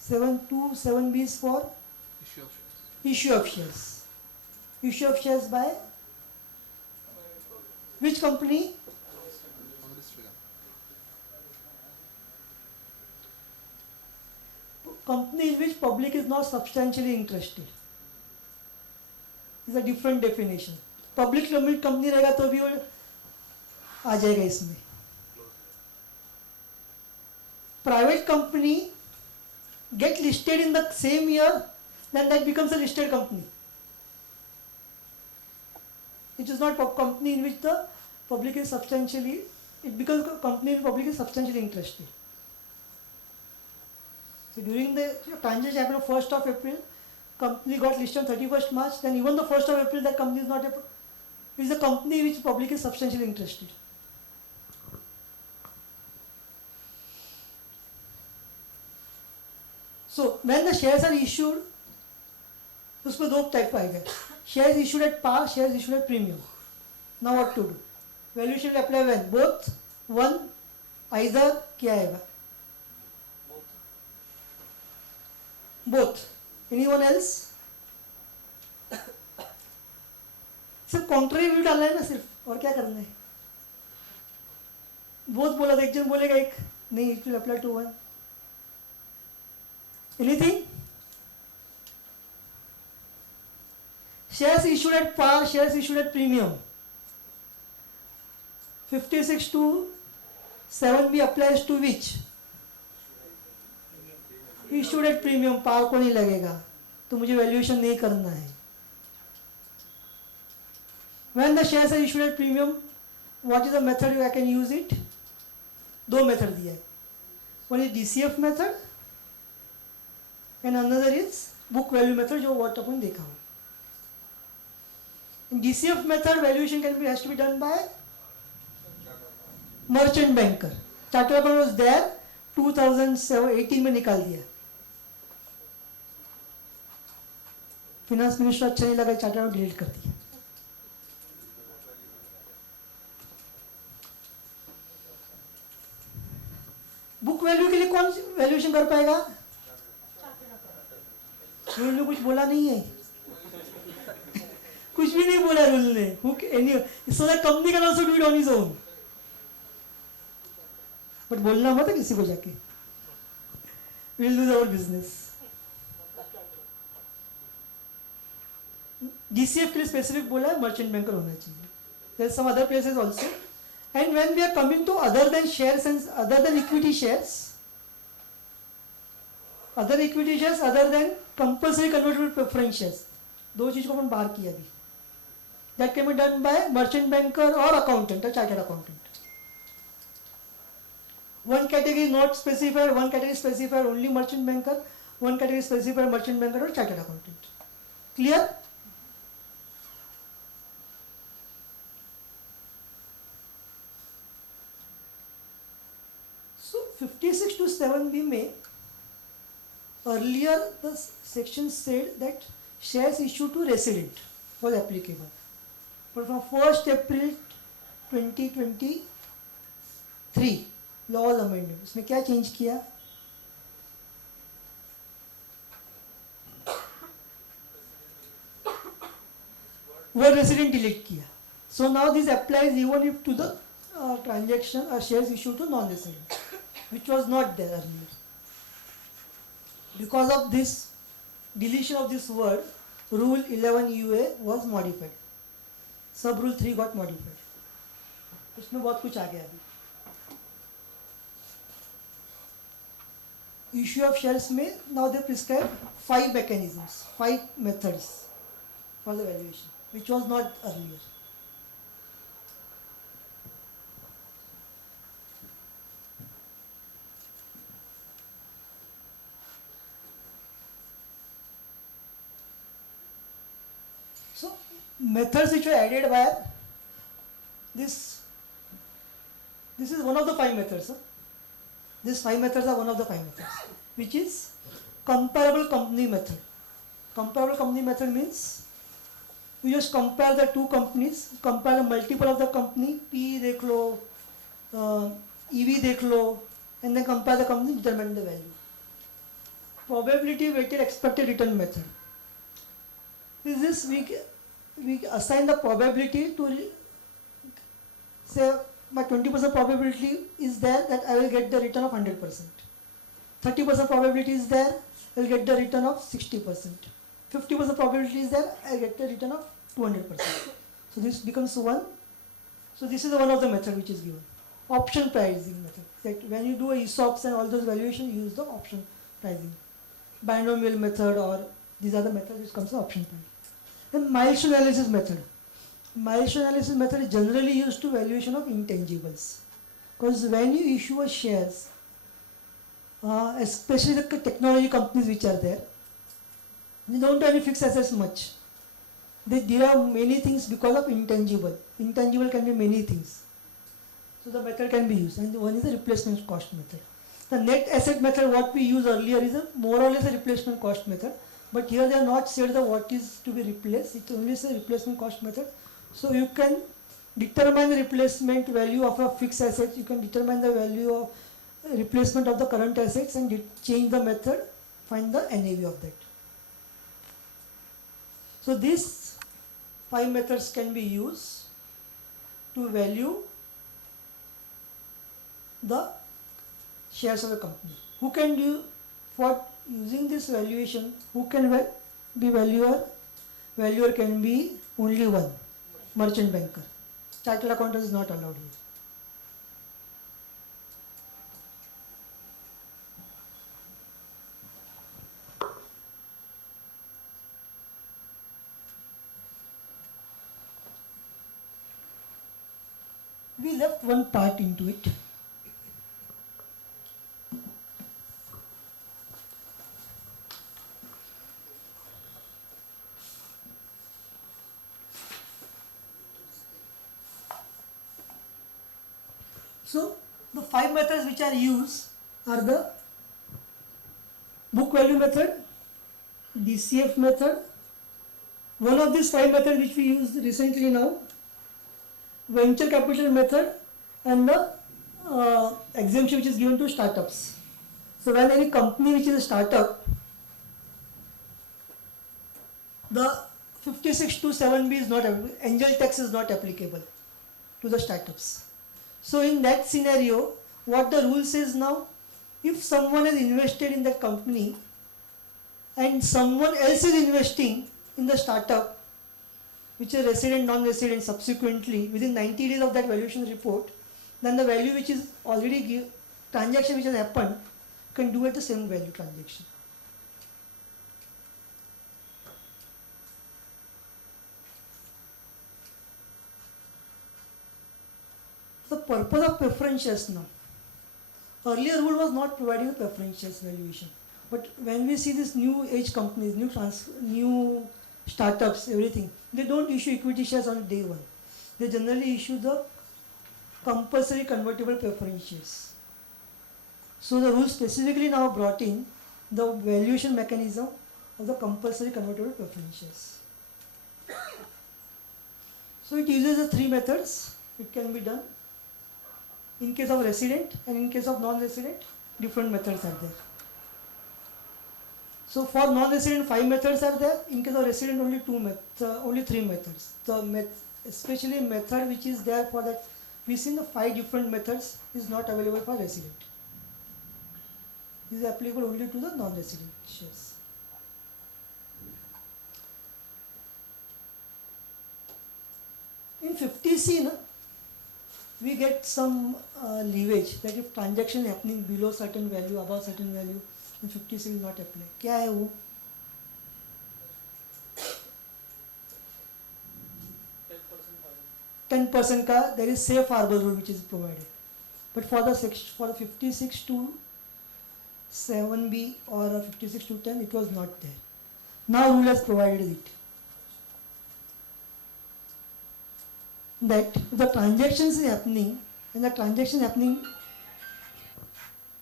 7B is for issue of shares. Issue of shares by which company? Company in which public is not substantially interested. Is a different definition. Public limited company रहेगा तो भी वो आ जाएगा इसमें. Private company get listed in the same year, then that becomes a listed company. It is not a company in which the public is substantially, it becomes a company in which public is substantially interested. So during the transaction happened on 1st of April, company got listed on 31st March, then even the 1st of April that company is not a, it is a company which public is substantially interested. So when the shares are issued, उसमें दो type आएगा. Shares issued at par, shares issued at premium. Now what to do? Valuation will apply when? Both, one, either, क्या आएगा? Both. Anyone else? सिर्फ कॉन्ट्री view डालना है ना सिर्फ, और क्या करना है? बोथ बोला तो एक जन बोलेगा एक नहीं, it will apply to one. Anything? Shares issued at par, shares issued at premium. 56 to 7B applies to which? Issued at premium, par को नहीं लगेगा, तो मुझे वैल्यूएशन नहीं करना है. When the shares are issued at premium, what is the method I can use it? दो method दिया है. One is DCF method and another is book value method, जो what अपन देखा हो. In DCF method, valuation has to be done by merchant banker. Chartered accountant was there, 2018 में निकाल दिया. Finance minister अच्छा नहीं लगा, चार्टर्ड अकाउंटेंट डिलीट कर दिया. बुक वैल्यू के लिए कौन वैल्यूएशन कर पाएगा? रूल में कुछ बोला नहीं है, कुछ भी नहीं बोला रूल ने. So that company can also do it on his own. But बोलना मत है किसी को जाके. We will lose our business. DCF के लिए स्पेसिफिक बोला है, मर्चेंट बैंकर होना चाहिए. There are some other places also. And when we are coming to other than shares and other than equity shares, other than compulsory convertible preference shares, दो चीज को अपन बाहर किया अभी. That can be done by merchant banker or accountant or chartered accountant. One category is not specified, one category is specified only merchant banker, one category is specified merchant banker or chartered accountant. Clear? So 56 to 7b में earlier the section said that shares issued to resident was applicable. But from 1st April 2023 law was amended. उसमें क्या change किया? Word resident delete किया. So now this applies even if to the transaction or shares issued to non-resident, which was not there earlier. Because of this deletion of this word, Rule 11 UA was modified. Sub Rule 3 got modified. इसमें बहुत कुछ आ गया अभी. Issue of shares में now they prescribe 5 mechanisms, 5 methods for the valuation, which was not earlier. So methods which were added were this is one of the 5 methods. These 5 methods are one of the 5 methods, which is comparable company method. Comparable company method means you just compare the two companies, compare the multiple of the company, P देख लो, EV देख लो, and then compare the company, determine the value. Probability weighted expected return method. Is this we assign the probability to say my 20% probability is there that I will get the return of 100%. 30% probability is there, I will get the return of 60%. 50% probability is there, I will get the return of 200%. So this becomes 1. So this is one of the method which is given. Option pricing method. That when you do a ESOPs and all those valuations, you use the option pricing. Binomial method, or these are the methods which comes to option pricing. Then milestone analysis method. Milestone analysis method is generally used to valuation of intangibles. Because when you issue a shares, especially the technology companies which are there, they don't have any fixed assets much. They derive many things because of intangible. Intangible can be many things. So the method can be used. And one is the replacement cost method. The net asset method, what we used earlier, is a more or less a replacement cost method. But here they are not said the what is to be replaced. It only says replacement cost method. So you can determine the replacement value of a fixed asset. You can determine the value of replacement of the current assets and change the method, find the NAV of that. So these 5 methods can be used to value the shares of a company. Who can do for using this valuation? Who can be valuer? Valuer can be only one, merchant banker. Chartered accountant is not allowed here. We left one part into it. So the 5 methods which are used are the book value method, DCF method, one of these 5 methods which we used recently now, venture capital method, and the exemption which is given to startups. So when any company which is a startup, the 5627B is not applicable, angel tax is not applicable to the startups. So in that scenario, what the rule says now, if someone has invested in that company and someone else is investing in the startup, which is resident, non-resident, subsequently within 90 days of that valuation report, then the value which is already transaction which has happened can do at the same value transaction. The purpose of preferentials now. Earlier rule was not providing the preferentials valuation, but when we see these new age companies, new startups, everything, they don't issue equity shares on day one. They generally issue the compulsory convertible preference shares. So the rule specifically now brought in the valuation mechanism of the compulsory convertible preference shares. So it uses the three methods. It can be done. In case of resident and in case of non-resident, different methods are there. So for non-resident, 5 methods are there. In case of resident, only 3 methods. Especially method which is there for that, we see the 5 different methods is not available for resident. This is applicable only to the non-resident shares. In 50C, we get some leverage that if transaction happening below certain value, above certain value, then 50C will not apply. क्या है वो? 10% का there is safe harbor rule which is provided, but for the 56 to 7B or 56 to 10 it was not there. Now rule has provided it. That the transactions is happening and the transaction happening,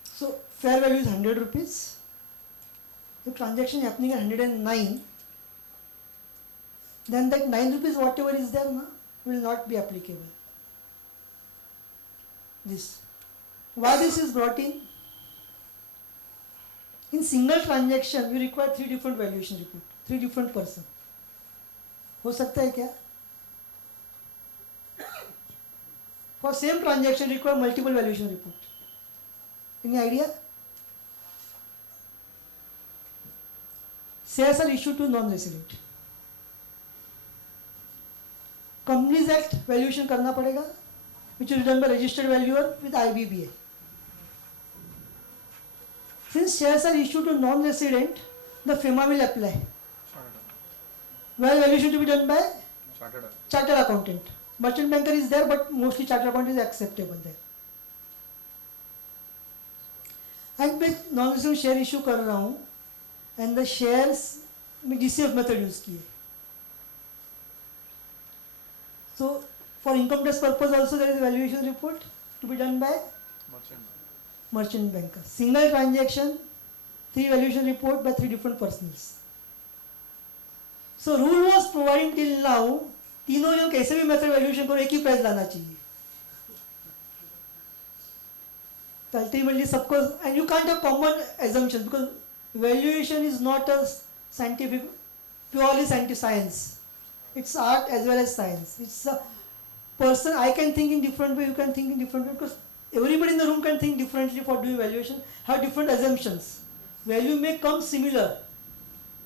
so fair value is 100 rupees. The transaction happening at 109, then that 9 rupees whatever is there now will not be applicable. This. Why this is brought in? In single transaction we require 3 different valuation report, 3 different person. हो सकता है क्या? For same transaction require multiple valuation report. Any idea? Shares are issued to non-resident. Companies Act valuation करना पड़ेगा, which is done by registered valuer with IBBA. Since shares are issued to non-resident, the FEMA will apply. Well, valuation to be done by chartered accountant. Merchant banker is there, but mostly chartered accountant is acceptable there. And मैं non-resident share issue कर रहा हूँ, and the shares में DCF method use की है. So for income tax purpose also there is a valuation report to be done by merchant banker. Single transaction, 3 valuation report by 3 different persons. So rule was providing till now, तीनों जन कैसे भी method valuation करो एक ही price लाना चाहिए. So ultimately सबको, and you can't have common assumptions because valuation is not a scientific, purely scientific science. It's art as well as science. It's a person, I can think in different way, you can think in different way, because everybody in the room can think differently for doing valuation, have different assumptions. Value may come similar,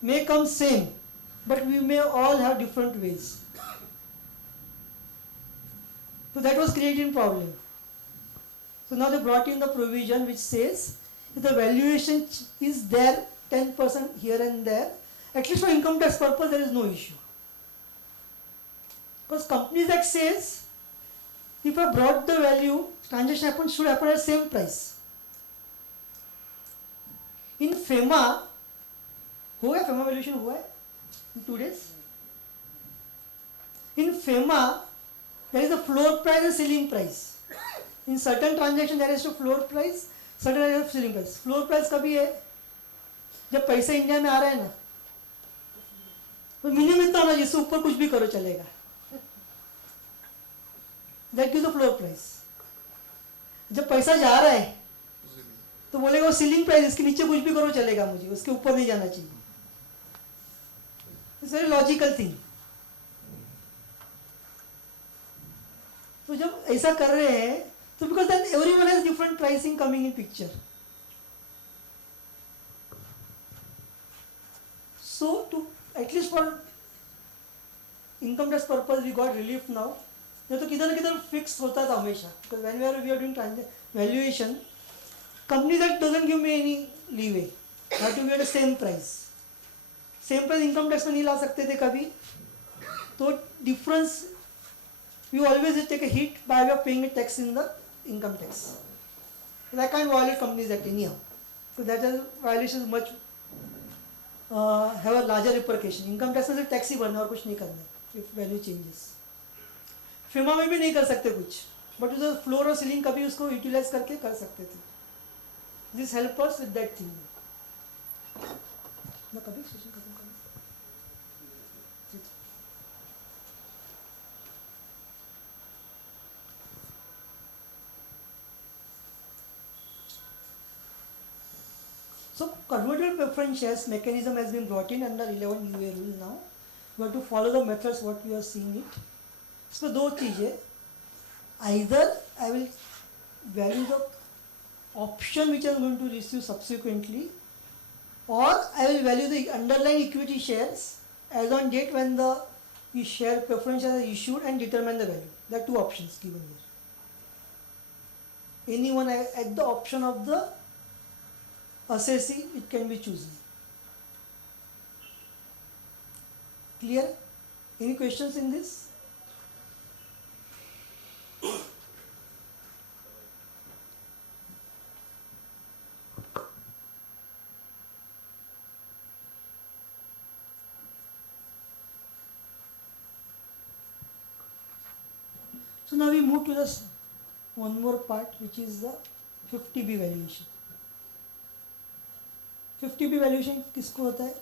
may come same, but we may all have different ways. So that was creating problem. So now they brought in the provision which says if the valuation is there 10% here and there, at least for income tax purpose there is no issue. Because Companies Act says if I brought the value, transaction should happen at same price. In FEMA, हुआ है FEMA valuation हुआ है in 2 days. In FEMA, there is a floor price and ceiling price. In certain transaction there is a floor price, certain there is a ceiling price. Floor price कभी है जब पैसा India में आ रहा है ना, तो मिनिमम इतना होना जिससे ऊपर कुछ भी करो चलेगा. That gives a floor price. जब पैसा जा रहा है तो बोलेगा वो सीलिंग प्राइस, इसके नीचे कुछ भी करो चलेगा, मुझे उसके ऊपर नहीं जाना चाहिए. It's very logical thing. तो जब ऐसा कर रहे हैं तो because then everyone has different pricing coming in picture. So to at least for income tax purpose we got relief now. नहीं तो किधर न किधर फिक्स होता था हमेशा. Because whenever we are doing valuation, company that doesn't give me any leeway. Have to be at the same price. Same price income tax में नहीं ला सकते थे कभी. तो difference we always take a hit by way of paying a tax in the income tax. That can't violate companies act anyhow. So that is violation is much have a larger repercussion. Income tax में सिर्फ tax ही भरना और कुछ नहीं करना. If value changes femur में भी नहीं कर सकते कुछ, बट उधर फ्लोर और सीलिंग कभी उसको यूटिलाइज करके कर सकते थे. This help us with that thing. ना कभी सेशन खत्म करना. So convertible preference shares mechanism has been brought in under 11 UA rule now. We have to follow the methods what we are seeing it. इसमें दो चीज़ें. Either I will value the option which I am going to receive subsequently, or I will value the underlying equity shares as on date when the share preference shares are issued and determine the value. There are two options given here. Anyone at the option of the assessee, it can be chosen. Clear? Any questions in this? So now we move to this one more part, which is the 50B valuation. 50B valuation किसको होता है?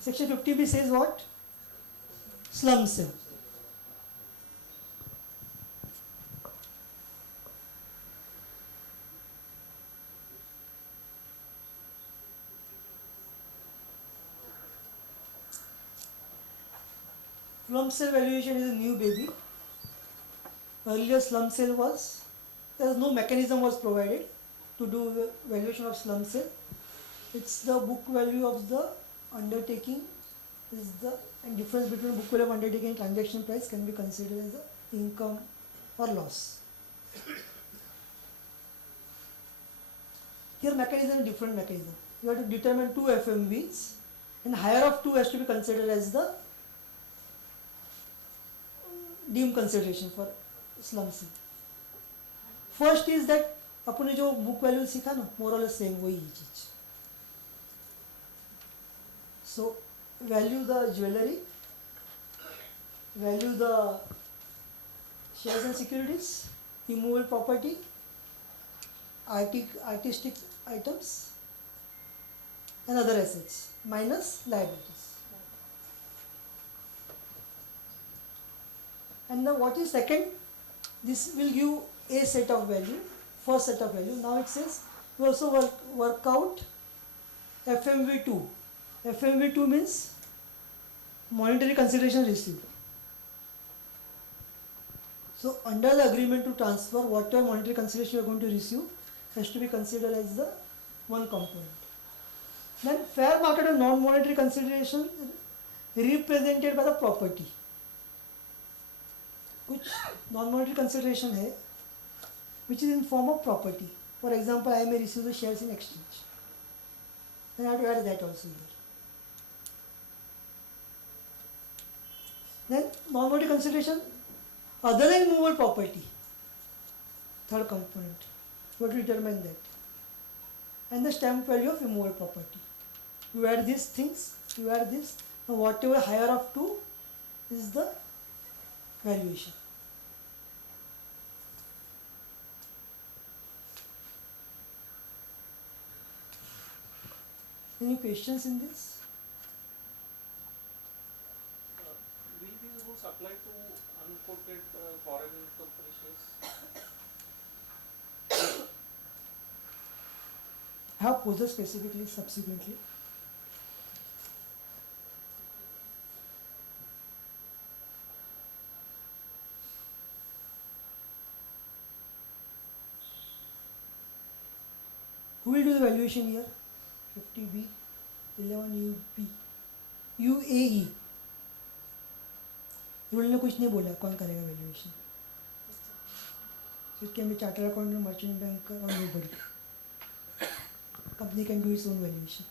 Section 50B says what? Slum sale. Slum sale valuation is a new baby. Earlier slum sale was, there was no mechanism was provided to do valuation of slum sale. It's the book value of the undertaking is the, and difference between book value of undertaking and transaction price can be considered as a income or loss. Here mechanism is different mechanism. You have to determine two FMVs and higher of two has to be considered as the deemed consideration for slum sale. First is that अपने जो book value सीखा ना, मोर और less same वही चीज. So value the jewellery, value the shares and securities, immovable property, artistic items and other assets minus liabilities. And now what is second? This will give a set of value. First set of value. Now it says we also work out FMV2. FMV2 means monetary consideration received. So under the agreement to transfer, whatever monetary consideration you are going to receive has to be considered as the one component. Then fair market and non-monetary consideration represented by the property. कुछ non-monetary consideration है which is in form of property. For example, I may receive the shares in exchange. Then I have to add that also here. Then non-monetary consideration other than movable property. Third component. You have to determine that. And the stamp value of immovable property. You add these things, you add this. Now whatever higher of two is the valuation. Any questions in this? Will these rules apply to unquoted foreign company shares? have posed specifically subsequently. Who will do the valuation here? 50B, 11UB, UAE. Rule ने कुछ नहीं बोला कौन करेगा valuation. So it can be chartered accountant, merchant banker, or nobody. Company can do its own valuation.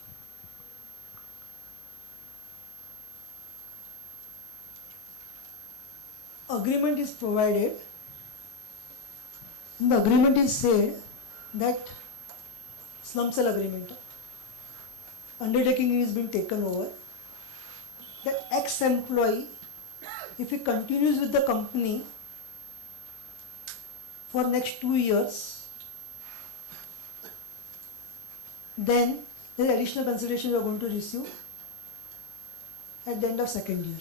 Agreement is provided. In the agreement is said that slum sale agreement, undertaking is being taken over, that ex-employee, if he continues with the company for next 2 years, then the additional consideration you are going to receive at the end of second year.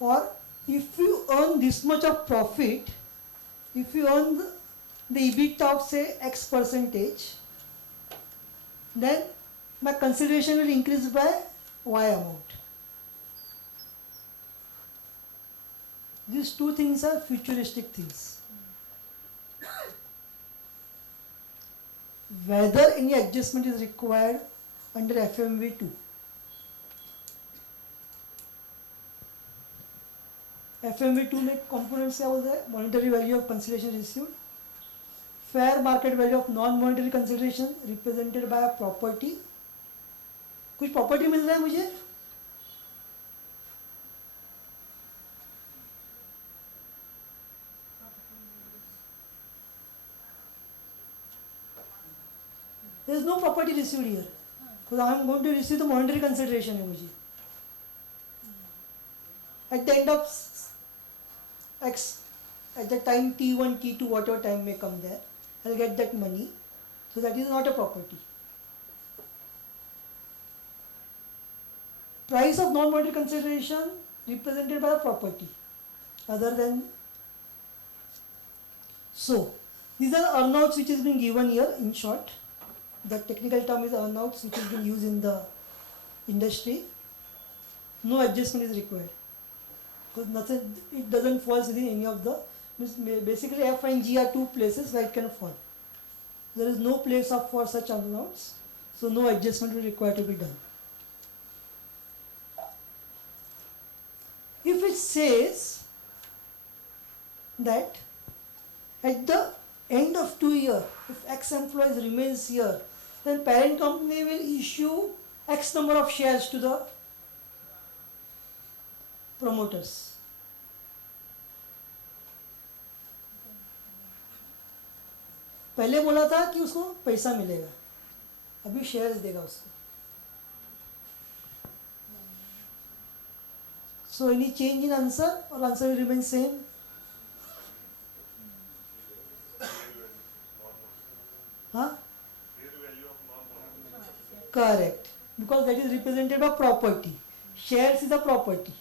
Or if you earn this much of profit, if you earn the EBITDA of say X percentage, then my consideration will increase by Y amount. These two things are futuristic things. Whether any adjustment is required under FMV 2. FMV 2 में components क्या बोलते हैं? Monetary value of consideration received, fair market value of non-monetary consideration represented by a property. कुछ property मिल रहा है मुझे? There is no property received here, because I am going to receive the monetary consideration है मुझे. At the end of X, at the time T1, T2, whatever time may come there, I'll get that money. So that is not a property. Price of non-monetary consideration represented by a property other than. So these are earnouts which is being given here in short. The technical term is earnouts which is being used in the industry. No adjustment is required, because nothing, it doesn't fall within any of the, basically F and G are two places where it can fall. There is no place for such earnouts, so no adjustment will require to be done. If it says that at the end of 2 years, if X employees remains here, then parent company will issue X number of shares to the promoters. पहले बोला था कि उसको पैसा मिलेगा, अभी shares देगा उसको. So any change in answer or answer will remain same? Huh? Correct, because that is represented by property. Shares is a property.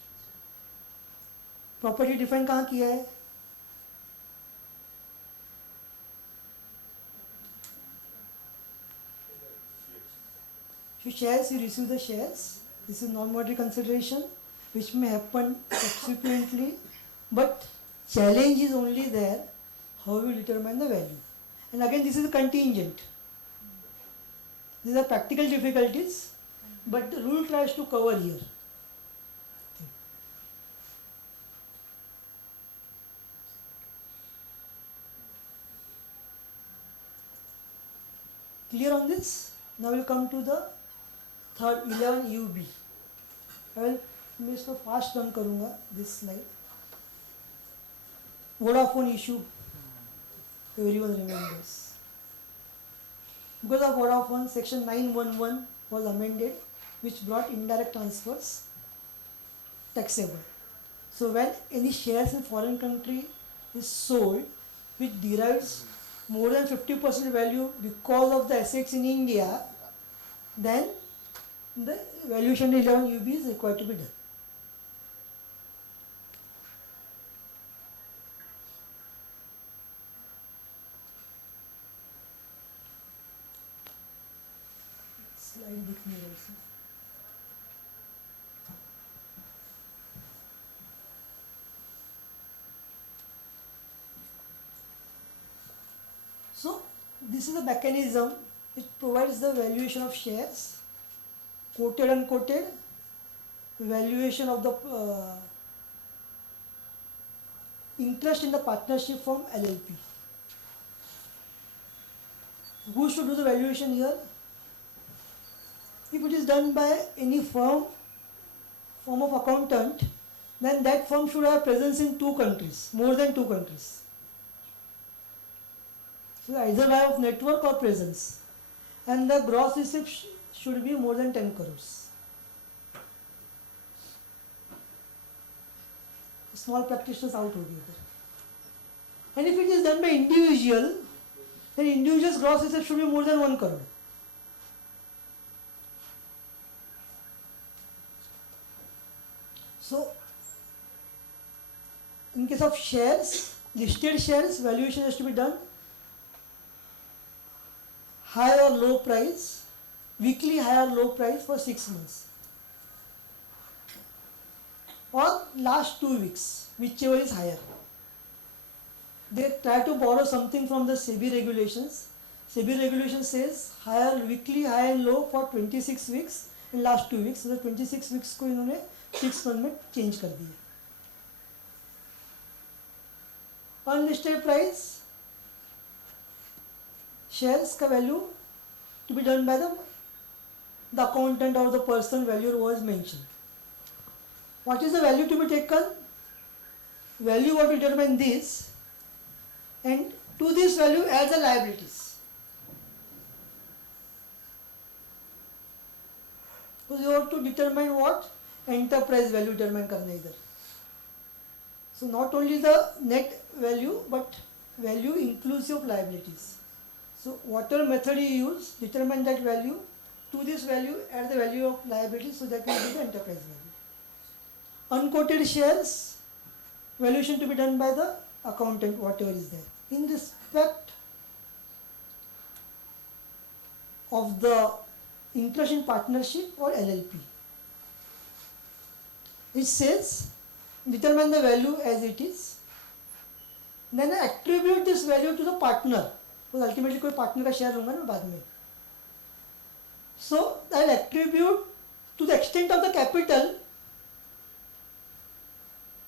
Property define कहाँ किया है? So shares, you receive the shares. This is non-monetary consideration, which may happen subsequently, but challenge is only there how you determine the value. And again, this is contingent. These are practical difficulties, but the rule tries to cover here. Clear on this? Now we'll come to the third 11 UB. I will मैं इसको fast run करूँगा this slide. Vodafone issue, everyone remembers. Because of Vodafone, section 911 was amended, which brought indirect transfers taxable. So when any shares in foreign country is sold, which derives more than 50% value because of the assets in India, then the valuation 11 UB is required to be done. here also. So this is a mechanism which provides the valuation of shares, quoted unquoted, valuation of the interest in the partnership from LLP. Who should do the valuation here? If it is done by any form of accountant, then that firm should have presence in 2 countries, more than 2 countries. So either way of network or presence. And the gross receipts should be more than 10 crores. Small practitioners out together. And if it is done by individual, then individual's gross receipts should be more than 1 crore. So, in case of shares, listed shares, valuation has to be done high or low price, weekly high or low price for 6 months. Or last 2 weeks, whichever is higher. They try to borrow something from the SEBI regulations. SEBI regulation says higher weekly high and low for 26 weeks and last 2 weeks. So the 26 weeks को इन्होंने 6 month में change कर दिया. Unlisted price shares का value to be done by the accountant or the person valuer was mentioned. What is the value to be taken? Value what will determine this, and to this value add the liabilities. So you have to determine what? Enterprise value determine करना इधर. So not only the net value but value inclusive of liabilities. So whatever method you use, determine that value. To this value add the value of liabilities, so that will be the enterprise value. Unquoted shares, valuation to be done by the accountant, whatever is there. In respect of the interest in partnership or LLP, it says determine the value as it is, then I attribute this value to the partner, because ultimately कोई partner का share लूँगा ना बाद में. So I will attribute to the extent of the capital,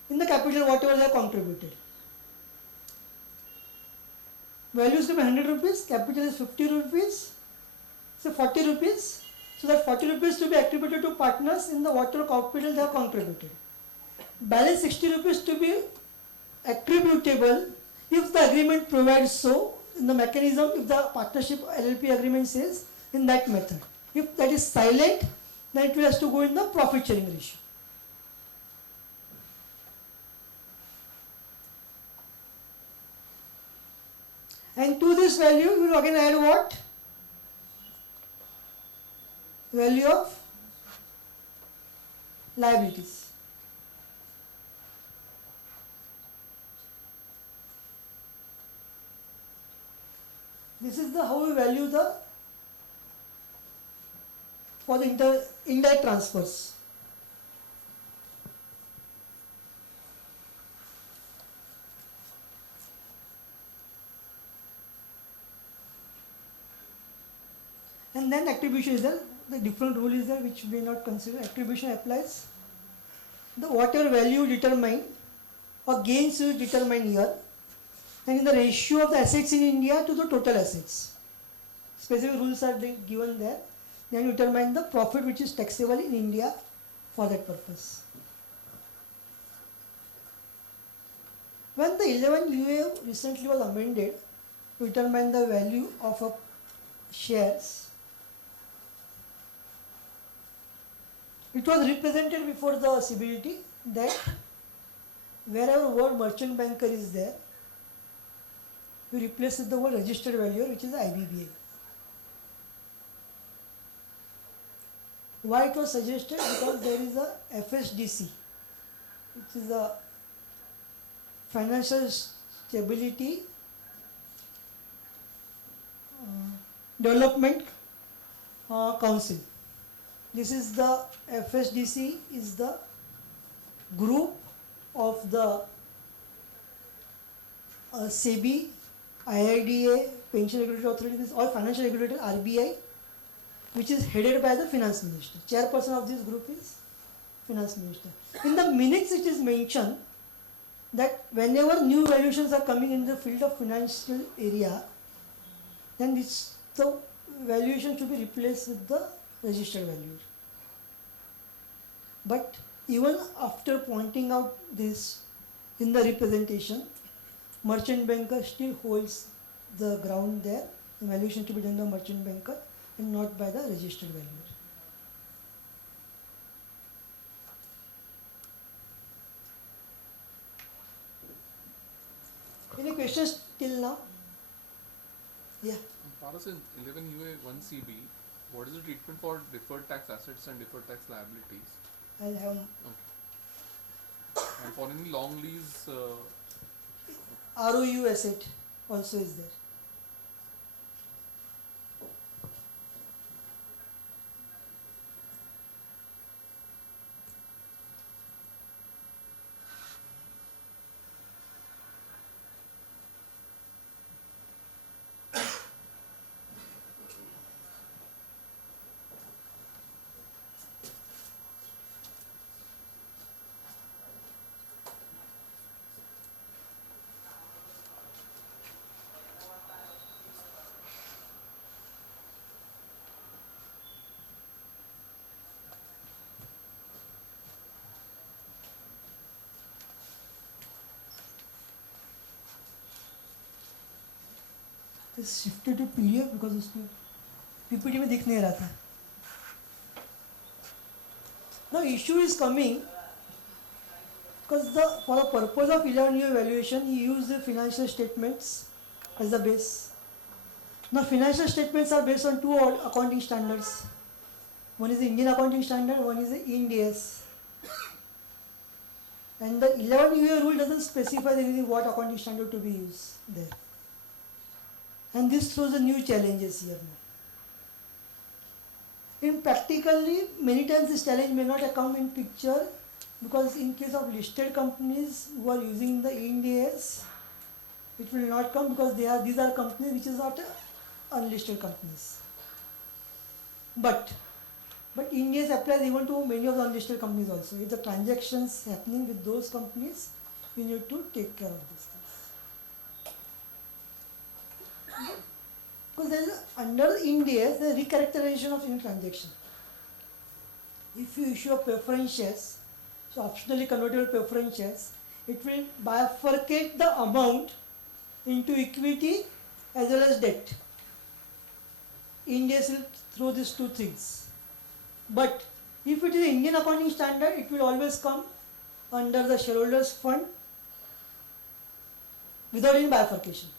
in the capital whatever they have contributed. Value is given 100 rupees, capital is 50 rupees, so 40 rupees. So that 40 rupees to be attributed to partners in the whatever capital they have contributed. Balance 60 rupees to be attributable if the agreement provides so, in the mechanism, if the partnership LLP agreement says in that method. If that is silent, then it has to go in the profit sharing ratio. And to this value, you will again add what? Value of liabilities. This is the how we value the for the indirect transfers. And then attribution is there. The different rule is there which may not consider. Attribution applies. The whatever value determined or gains you determine here, and in the ratio of the assets in India to the total assets. Specific rules are given there. Then you determine the profit which is taxable in India for that purpose. When the 11 UA recently was amended to determine the value of a shares, it was represented before the CBDT that wherever word merchant banker is there, we replace with the word registered valuer, which is the IBBA. Why it was suggested? Because there is a FSDC, which is a Financial Stability Development Council. This is the FSDC is the group of the SEBI, IIDA, Pension Regulatory Authority, this all financial regulator, RBI, which is headed by the finance minister. Chairperson of this group is finance minister. In the minutes it is mentioned that whenever new valuations are coming in the field of financial area, then the valuation should be replaced with the registered value. But even after pointing out this in the representation, merchant banker still holds the ground there. The valuation to be done by merchant banker and not by the registered valuer. Any questions till now? Yeah. Paras in 11 UA 1CB, what is the treatment for deferred tax assets and deferred tax liabilities? I'll have And for any long lease, ROU asset also is there. Shifted to PDF because उसमें PPT में दिख नहीं रहा था. Now issue is coming because for the purpose of 11-year valuation, he used the financial statements as the base. Now financial statements are based on two accounting standards. One is the Indian accounting standard, one is the Ind AS. And the 11-year rule doesn't specify anything what accounting standard to be used there. And this throws a new challenges here now. In practically, many times this challenge may not come in picture because in case of listed companies who are using the Ind AS, it will not come because these are companies which is not unlisted companies. But Ind AS applies even to many of the unlisted companies also. If the transactions happening with those companies, you need to take care of these things. Because there is under Ind AS the recharacterization of any transaction. If you issue a preference shares, so optionally convertible preference shares, it will bifurcate the amount into equity as well as debt. Ind AS will throw these two things. But if it is Indian accounting standard, it will always come under the shareholders fund without any bifurcation.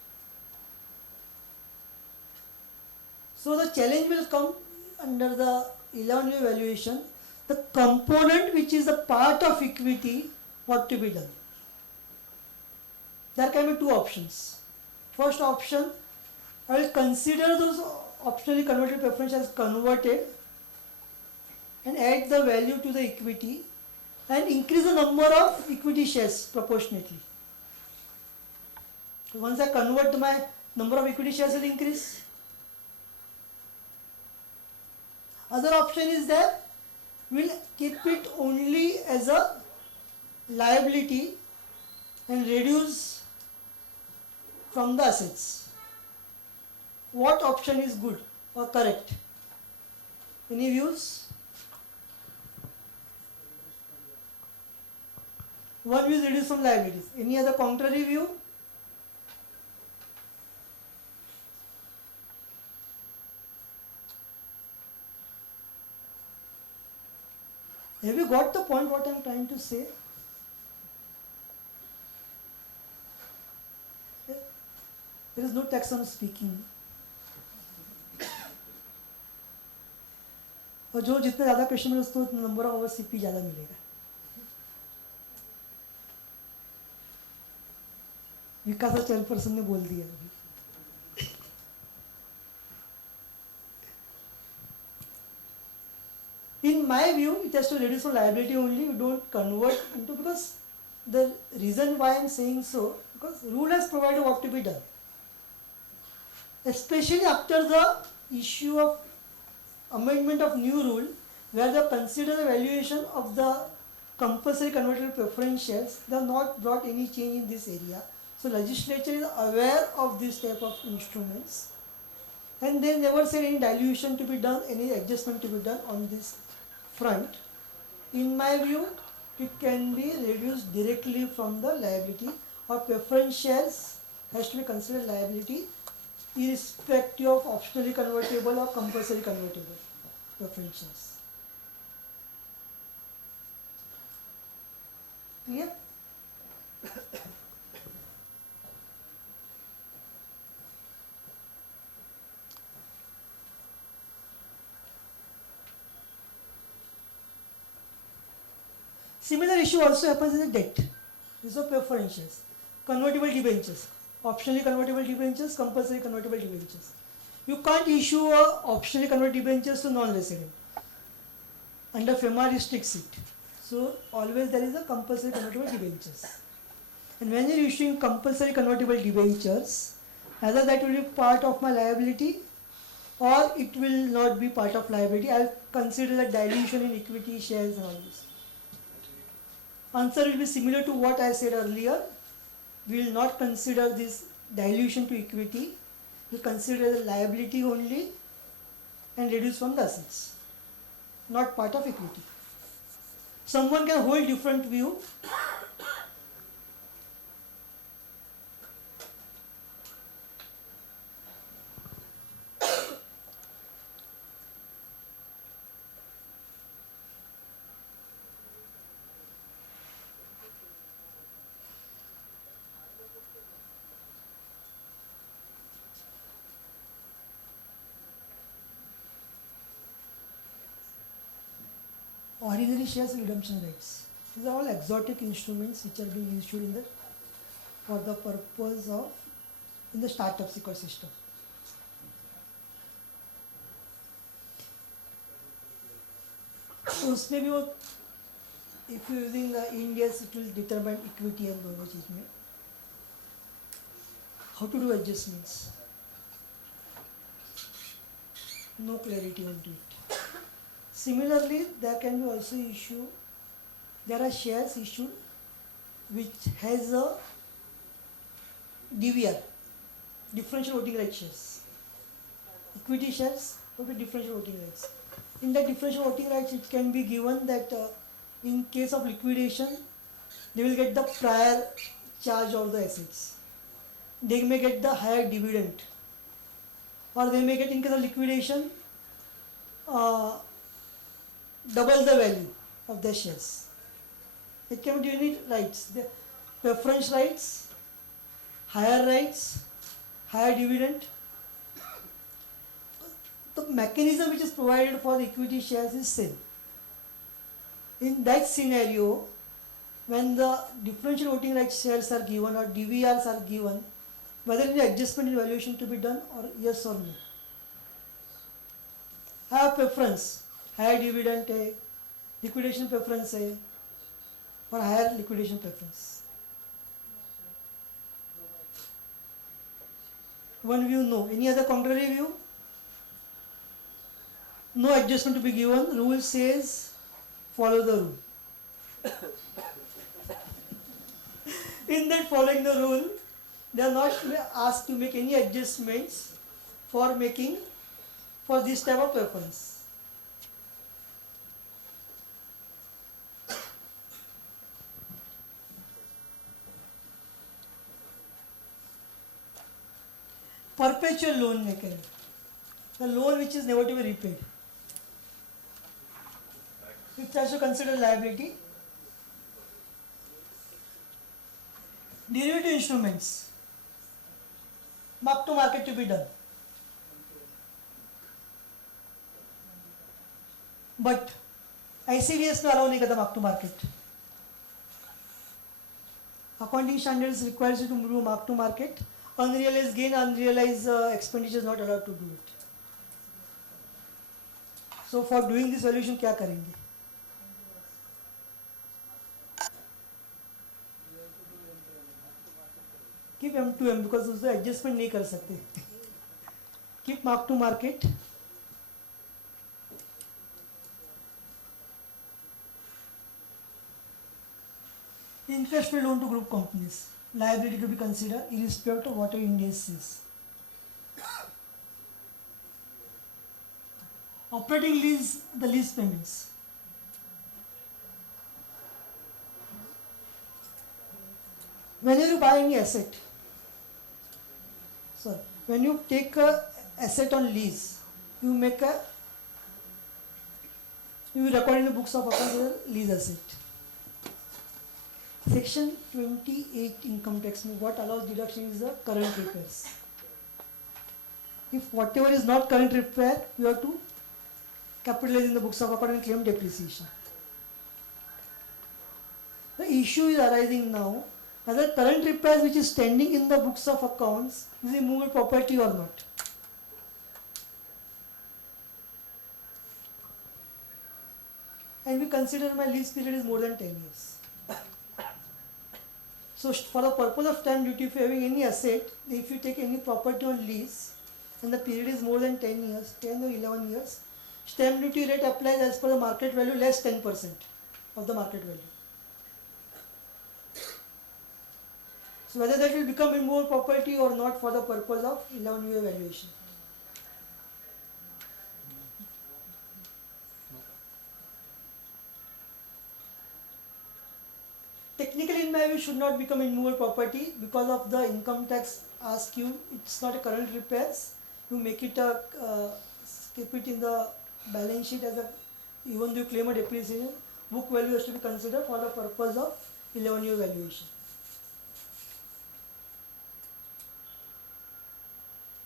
So the challenge will come under the 11-year valuation, the component which is a part of equity, what to be done. There can be two options. First option, I will consider those optionally converted preference as converted and add the value to the equity and increase the number of equity shares proportionately. So once I convert, my number of equity shares will increase. Other option is that we'll keep it only as a liability and reduce from the assets. What option is good or correct? Any views? One view is reduce from liabilities. Any other contrary view? Have you got the point what I am trying to say? There is no tax on speaking. और जो जितने ज़्यादा question मिले उसको number of hours CP ज़्यादा मिलेगा. विकास chairperson ने बोल दिया अभी. In my view, it has to reduce for liability only. We don't convert into, because the reason why I am saying so, because rule has provided what to be done. Especially after the issue of amendment of new rule, where they consider the valuation of the compulsory convertible preference shares, they have not brought any change in this area. So legislature is aware of this type of instruments, and they never said any dilution to be done, any adjustment to be done on this front. In my view, it can be reduced directly from the liability, or preference shares has to be considered liability irrespective of optionally convertible or compulsory convertible preference shares. Clear? Similar issue also happens in the debt. These are preference shares, convertible debentures, optionally convertible debentures, compulsory convertible debentures. You can't issue a optionally convertible debentures to non-resident. Under FEMA restricts it. So always there is a compulsory convertible debentures. And when you are issuing compulsory convertible debentures, either that will be part of my liability or it will not be part of liability. I will consider the dilution in equity shares and all this. Answer will be similar to what I said earlier. We will not consider this dilution to equity. We will consider the liability only and reduce from the assets, not part of equity. Someone can hold different view. Ordinary shares and redemption rights. These are all exotic instruments which are being issued in the for the purpose of in the startup ecosystem. So उसमें भी वो if you using Indians, it will determine equity and दोनों चीज में. How to do adjustments? No clarity onto it. Similarly, there can be also issue. There are shares issued which has a DVR, differential voting rights shares. Equity shares will be differential voting rights. In the differential voting rights, it can be given that in case of liquidation, they will get the prior charge of the assets. They may get the higher dividend, or they may get, in case of liquidation, double the value of the shares. It can be unit rights, the preference rights, higher dividend. The mechanism which is provided for the equity shares is same. In that scenario, when the differential voting rights shares are given or DVRs are given, whether any adjustment in valuation to be done or yes or no. I have preference, higher dividend है, liquidation preference है, or higher liquidation preference. One view no. Any other contrary view? No adjustment to be given. Rule says follow the rule. In that following the rule, they are not asked to make any adjustments for this type of preference. Perpetual loan maker, the loan which is never to be repaid. It has to consider liability. Derivative instruments, mark to market to be done. But ICDS में allow नहीं करता mark to market. Accounting standards requires you to do mark to market. Unrealized gain, unrealized expenditure is not allowed to do it. So for doing this valuation क्या करेंगे? Keep M2M because उससे adjustment नहीं कर सकते. Keep mark to market. Interest paid loan to group companies. Liability to be considered irrespective of whatever India says. Operating lease, the lease payments. Whenever you buy any asset, when you take a asset on lease, you record in the books of accounts as a lease asset. Section 28 income tax, what allows deduction is the current repairs. If whatever is not current repair, you have to capitalize in the books of account and claim depreciation. The issue is arising now whether current repairs which is standing in the books of accounts is a movable property or not. And we consider my lease period is more than 10 years. So for the purpose of stamp duty, if you are having any asset, if you take any property on lease and the period is more than 10 years, 10 or 11 years, stamp duty rate applies as per the market value less 10% of the market value. So whether that will become immovable property or not for the purpose of 11UA valuation. Technically, in my view, should not become immovable property because of the income tax ask you, it's not a current repairs. You make it keep it in the balance sheet as a, even though you claim a depreciation, book value has to be considered for the purpose of 11-year valuation.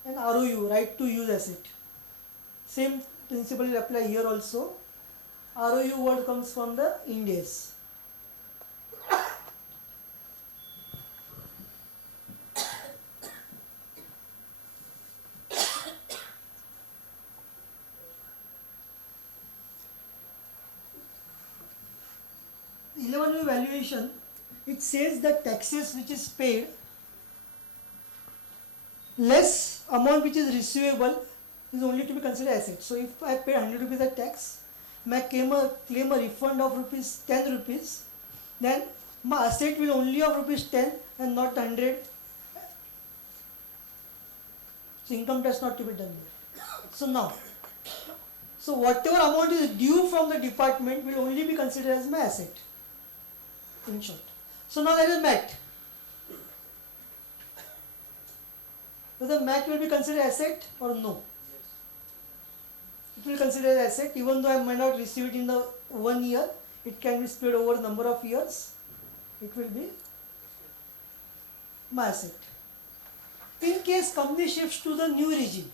And ROU, right to use asset. Same principle will apply here also. ROU word comes from the Ind AS. Valuation, it says that taxes which is paid less amount which is receivable is only to be considered asset. So if I pay 100 rupees as tax, I claim a refund of rupees 10 rupees, then my asset will only of rupees 10 and not 100. So income tax not to be done here. So now, so whatever amount is due from the department will only be considered as my asset. In short. So now that is MAT. Whether MAT will be considered asset or no. It will consider as asset even though I might not receive it in the 1 year. It can be spread over a number of years. It will be my asset. In case company shifts to the new regime,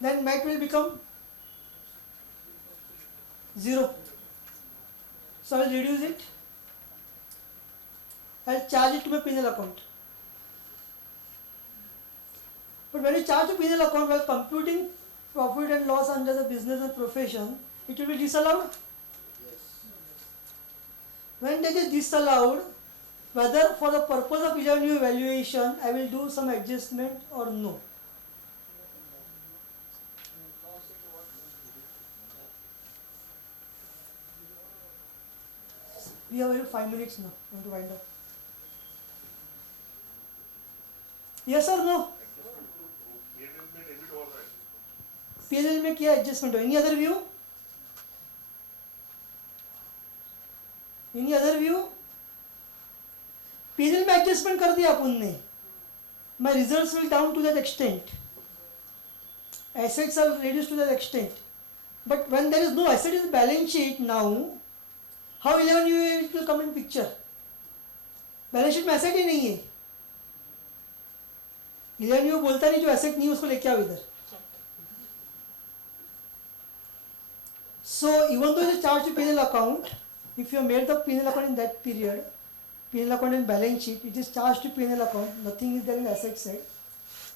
then MAT will become 0. So I will reduce it. I will charge it to my P&L account. But when you charge to P&L account while computing profit and loss under the business and profession, it will be disallowed. When that is disallowed, whether for the purpose of 11-year valuation, I will do some adjustment or no. We have 5 minutes now. I want to wind up. Yes or no? PNL में क्या adjustment हो? Any other view? Any other view? PNL में adjustment कर दिया अपन ने. My results will down to that extent. Assets are reduced to that extent. But when there is no asset in the balance sheet now, how 11 will come in picture? Balance sheet में asset ही नहीं है. 11 बोलता नहीं जो asset नहीं उसको लेके आओ इधर. So even though it is charged to P&L account, if you have made the P&L account in that period, P&L account and balance sheet, it is charged to P&L account, nothing is there in asset side.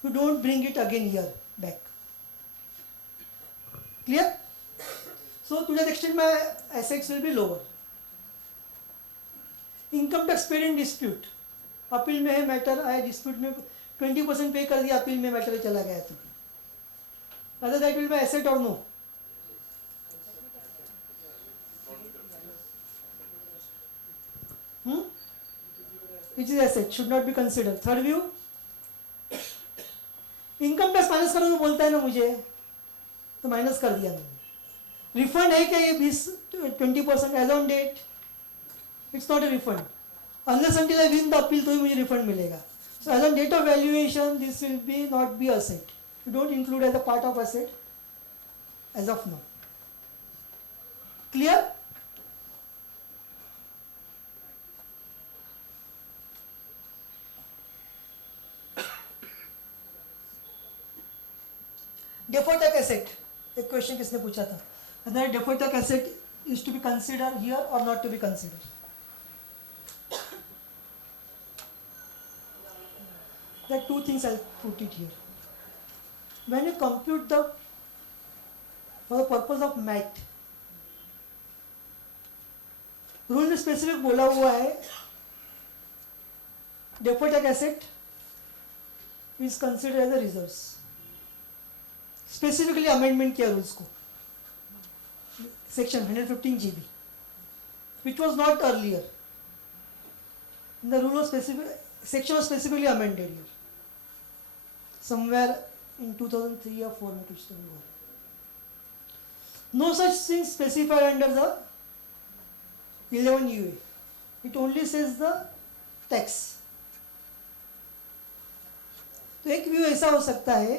You don't bring it again here back. Clear? So to that extent my assets will be lower. Income tax paid in dispute, appeal में है matter आया, dispute में 20% पे कर दिया, appeal में matter चला गया तो whether that will be asset or no? Which is asset, should not be considered. Third view, income tax minus करो तो बोलता है ना मुझे, तो माइनस कर दिया मैंने. रिफंड है क्या ये 20% as on date? It's not a refund unless until I win the appeal, तो ही मुझे रिफंड मिलेगा. So as on date of valuation this will be not be asset. You don't include as a part of asset as of now. Clear? deferred tax asset, एक question किसने पूछा था, whether deferred tax asset is to be considered here or not to be considered. There are two things I'll put it here. When you compute the, for the purpose of MAT, rule में specific बोला हुआ है deferred tax asset is considered as a reserves. Specifically amendment किया rules को, section 115 GB, which was not earlier. The rule was specific, section was specifically amended here. Somewhere in 2003 or 4 में कुछ तो हुआ. No such thing specified under the 11 UA. It only says the tax. तो एक view ऐसा हो सकता है,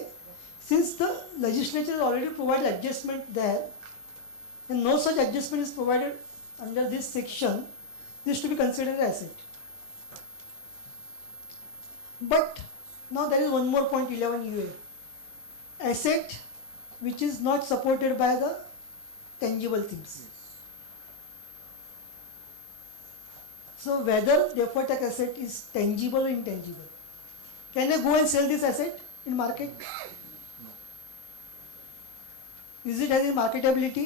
since the legislature has already provided adjustment there, and no such adjustment is provided under this section, this is to be considered as asset. But now there is one more point, 11 UA. Asset which is not supported by the tangible things. So whether deferred tax asset is tangible or intangible. Can I go and sell this asset in market? Is it having marketability?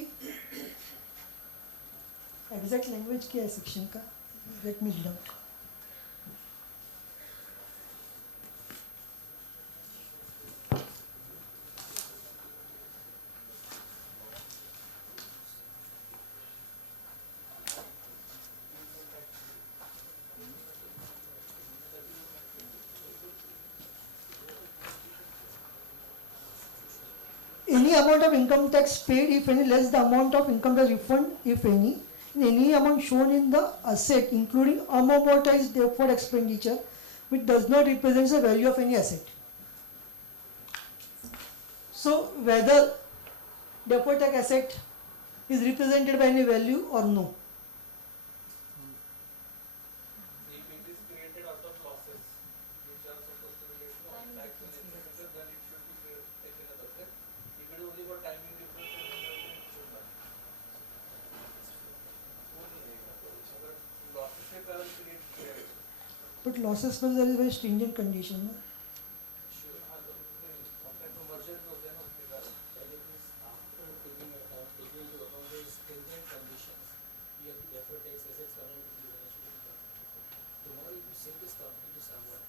Exact language क्या है section का? Let me read out. Any amount of income tax paid, if any, less the amount of income tax refund, if any, in any amount shown in the asset, including unamortized deferred expenditure, which does not represent the value of any asset. So, whether deferred tax asset is represented by any value or no. If it is created out of losses, which are supposed to be tax on expenditure, then it should be taken as asset. If it is only for timing difference, then it should not. अगर losses के कारण create किया है, But losses पर there is very stringent condition. No? sure, हाँ तो contract conversion में होता है ना उसके कारण. That it is after taking into account the stringent conditions, you have the deferred tax assets coming to the balance sheet of the company. Tomorrow if you sell this company to someone,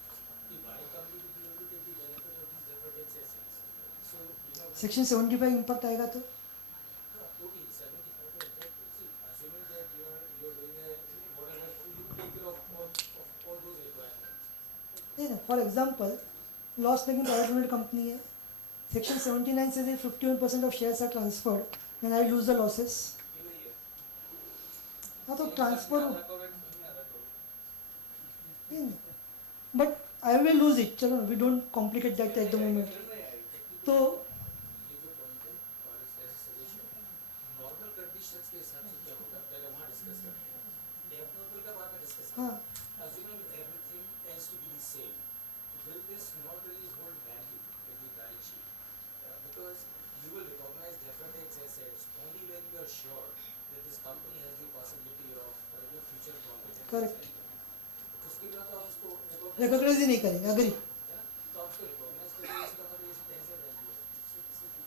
the buyer company will be able to take the benefit of these deferred tax assets. So, you know, Section 75 impact आएगा तो? totally 75 in fact, see, assuming that you are doing a whatever, you take care of all those requirements. नहीं ना, for example, loss making private limited company है. Section 79 says if 51% of shares are transferred, then I lose the losses. हाँ तो transfer आधा cover नहीं आधा cover. नहीं, but I will lose it. चलो, we don't complicate that at the moment. तो ये जो point है, और as a suggestion, normal conditions के हिसाब से क्या होगा, पहले वहाँ discuss करते हैं. Abnormal का बाद में discuss करते हाँ, हैं. Assuming everything has to be the same, will this not really hold value in the balance sheet? Because you will recognize deferred tax assets only when you are sure that this company has the possibility of future profit. And Correct. things like that. उसके बाद तो आप उसको recognize ही नहीं करेंगे, agree. है ना? तो आप उसको recognize करके इसका मतलब ये tax है value है. So this is the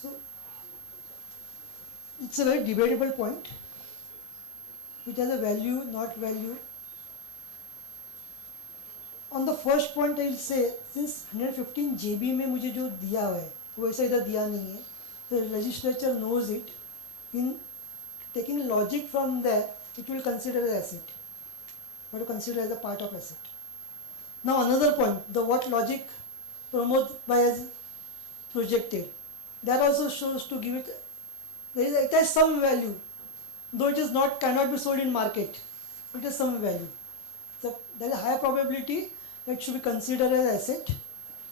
So It's a very debatable point. It has a value, not value. On the first point I will say, since 115 JB में मुझे जो दिया हुआ है वैसा इधर दिया नहीं है, the legislature knows it. In taking logic from there, it will consider as asset, or to consider as a part of asset. Now another point, the what logic promote by as projected, that also shows to give it, it has some value, though it is not, cannot be sold in market, it has some value. So there is a high probability that it should be considered as asset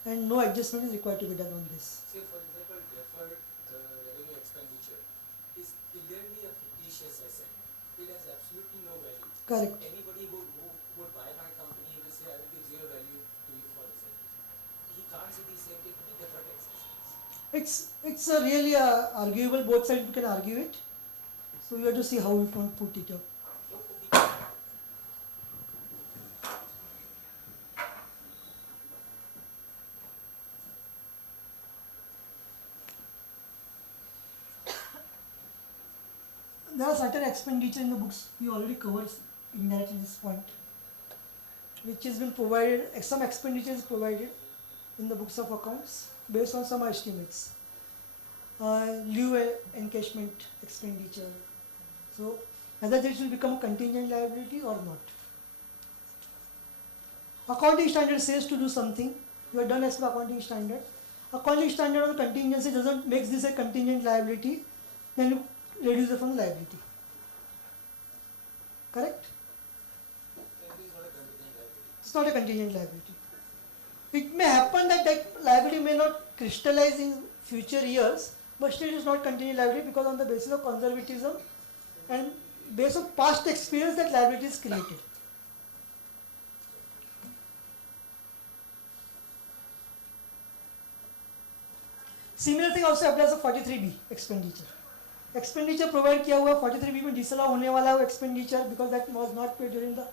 and no adjustment is required to be done on this. Say for example, deferred revenue expenditure is clearly a fictitious asset. It has absolutely no value. Correct. Anybody who would buy my company will say I will give zero value to you for this asset. He can't say the same thing to the deferred tax assets. It's a really arguable, both sides you can argue it. So you have to see how you can put it up. There are certain expenditure in the books we already covered indirectly this point, which has been provided, some expenditure is provided in the books of accounts based on some estimates. Lieu encashment expenditure. So whether this will become a contingent liability or not. Accounting standard says to do something, you are done as per accounting standard. Accounting standard on contingency doesn't make this a contingent liability, then you reduce it from liability. Correct? It's not a contingent liability. It may happen that that liability may not crystallize in future years, but still it is not contingent liability because on the basis of conservatism and based on past experience that liability is created. Similar thing also applies to 43B expenditure. Expenditure provide किया हुआ 43B में disallow होने वाला expenditure because that was not paid during the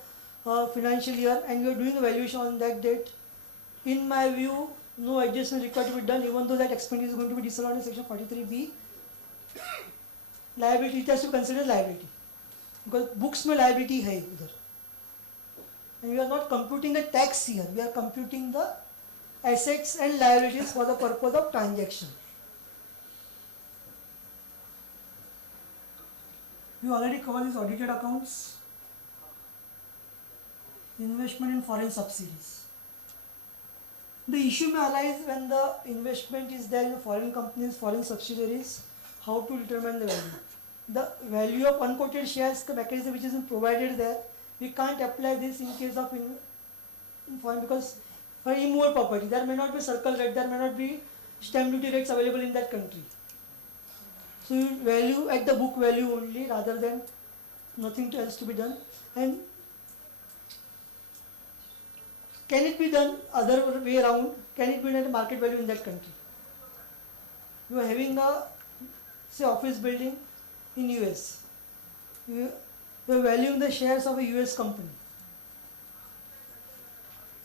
financial year and you are doing a valuation on that date. In my view, no adjustment required to be done even though that expenditure is going to be disallowed in section 43B. Liability, it has to consider liability because books में liability है उधर. And we are not computing the tax here, we are computing the assets and liabilities for the purpose of transaction. We already covered these audited accounts, investment in foreign subsidiaries. The issue may arise when the investment is there in foreign companies, foreign subsidiaries, how to determine the value. The value of unquoted shares mechanism which is provided there, we can't apply this in case of in foreign because for immovable property, there may not be circle rate, there may not be stamp duty rates available in that country. So you value at the book value only rather than nothing else to be done. And can it be done other way around? Can it be done at market value in that country? You are having a say office building in US. You are valuing the shares of a US company.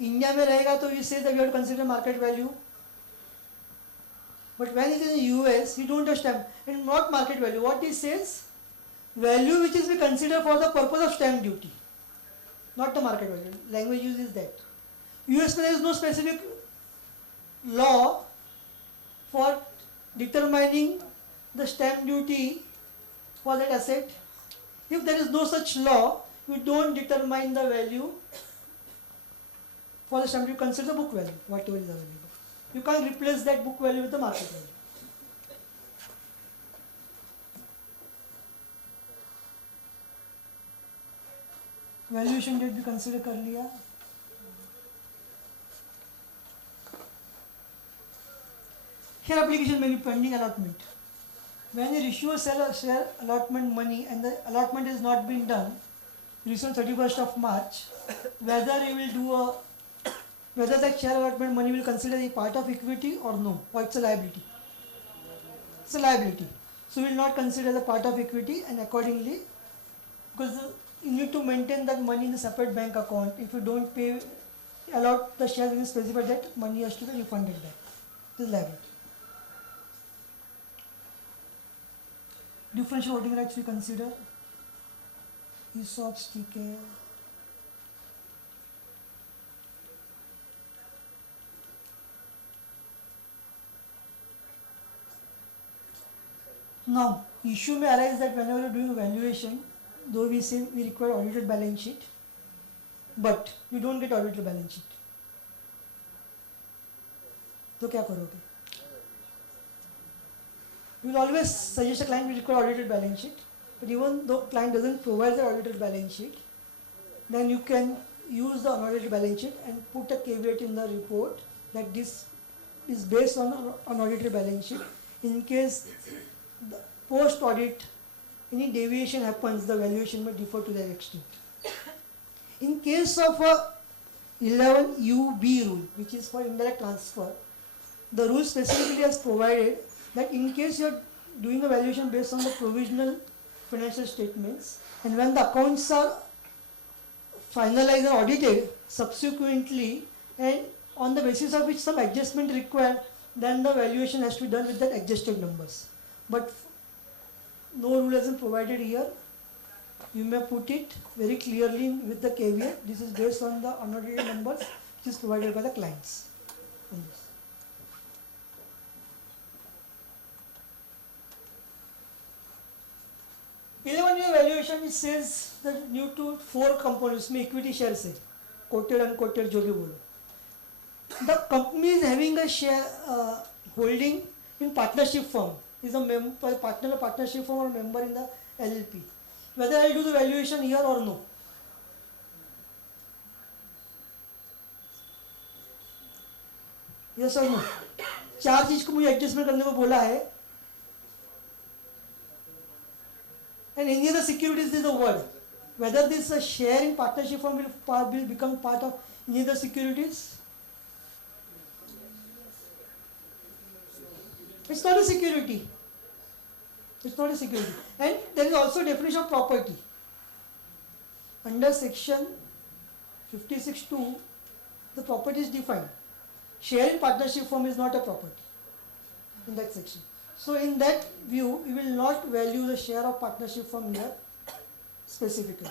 India में रहेगा तो you say that you have to consider market value. But when it is in US, you don't have stamp and not market value. What it says, value which is be considered for the purpose of stamp duty, not the market value. Language uses that. US there is no specific law for determining the stamp duty for that asset. If there is no such law, you don't determine the value for the stamp duty. Consider the book value, whatever is available. You can't replace that book value with the market value. Valuation date भी consider कर लिया. Here application may be pending allotment. When you issue a share allotment money and the allotment is not been done, recent 31st of March, whether you will do a whether that share allotment money will consider a part of equity or no, or it's a liability. It's a liability. So we will not consider the part of equity and accordingly, because you need to maintain that money in a separate bank account. If you don't pay, allot the shares in a specified debt, money has to be refunded back. This is liability. Differential voting rights we consider ESOPs, ठीक है. Now, issue may arise that whenever you are doing a valuation, though we say we require audited balance sheet, but you don't get audited balance sheet. तो क्या करोगे? We will always suggest a client will require audited balance sheet, but even though client doesn't provide the audited balance sheet, then you can use the unaudited balance sheet and put a caveat in the report that this is based on unaudited balance sheet. In case the post audit any deviation happens, the valuation may differ to that extent. In case of a 11UB rule, which is for indirect transfer, the rule specifically has provided that in case you are doing a valuation based on the provisional financial statements, and when the accounts are finalized and audited subsequently, and on the basis of which some adjustment required, then the valuation has to be done with that adjusted numbers. But no rule has been provided here. You may put it very clearly with the caveat, this is based on the unaudited numbers which is provided by the clients. 11-year valuation, it says that due to 4 components में equity shares है, quoted unquoted जो भी बोलो. The company is having a share holding in partnership firm, is a partner of partnership firm or member in the LLP. Whether I will do the valuation here or no. Yes or no? 4 चीज को मुझे adjustment करने को बोला है. And any other securities is a word. Whether this share in partnership firm will become part of any other securities? It's not a security. It's not a security. And there is also a definition of property. Under section 56(2), the property is defined. Share in partnership firm is not a property in that section. So in that view, we will not value the share of partnership firm here specifically.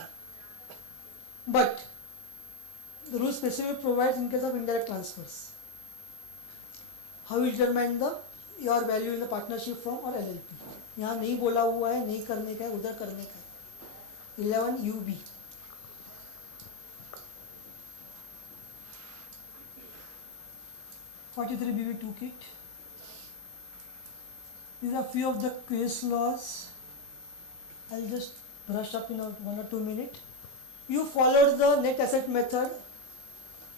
But the rule specifically provides in case of indirect transfers. How you determine your value in the partnership firm or LLP? यहाँ नहीं बोला हुआ है, नहीं करने का है, उधर करने का है. 11UB. (43B) we took it. These are few of the case laws. I'll just brush up in 1 or 2 minutes. You followed the net asset method.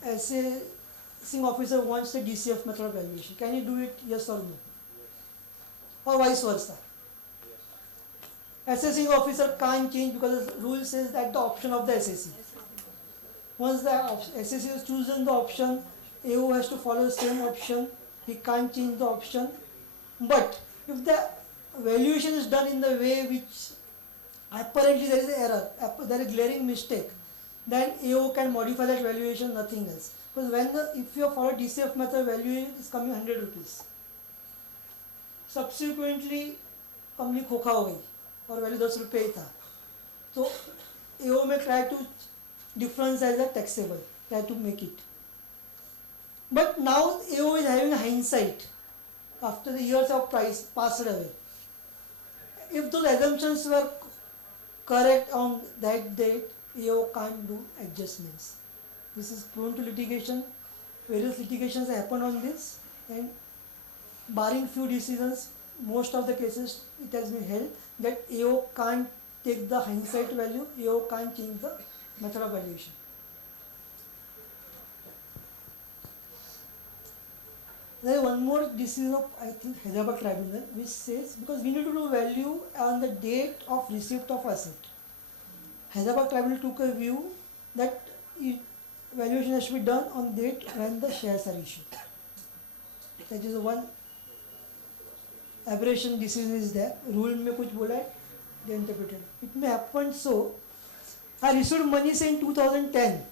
Assessing officer wants the DCF method of valuation. Can you do it? Yes or no? Or vice versa? Assessing officer can't change because the rule says that the option of the assessee. Once the assessee has chosen the option, AO has to follow the same option. He can't change the option. But if the valuation is done in the way which apparently there is an error, there is a glaring mistake, then AO can modify that valuation, nothing else. Because if you follow DCF method, value is coming 100 rupees. Subsequently, company खोखा हो गई और value 10 रुपये ही था. So AO may try to difference as a taxable, try to make it. But now AO is having a hindsight after the years of price passed away. If those assumptions were correct on that date, AO can't do adjustments. This is prone to litigation. Various litigations happen on this, and barring few decisions, most of the cases it has been held that AO can't take the hindsight value, AO can't change the method of valuation. There is one more decision of, I think, Hyderabad Tribunal, which says, because we need to do value on the date of receipt of asset. Hyderabad Tribunal took a view that valuation has to be done on date when the shares are issued. That is one aberration decision is there. Rule में कुछ बोला है, they interpreted. It may happen so. I received money say in 2010,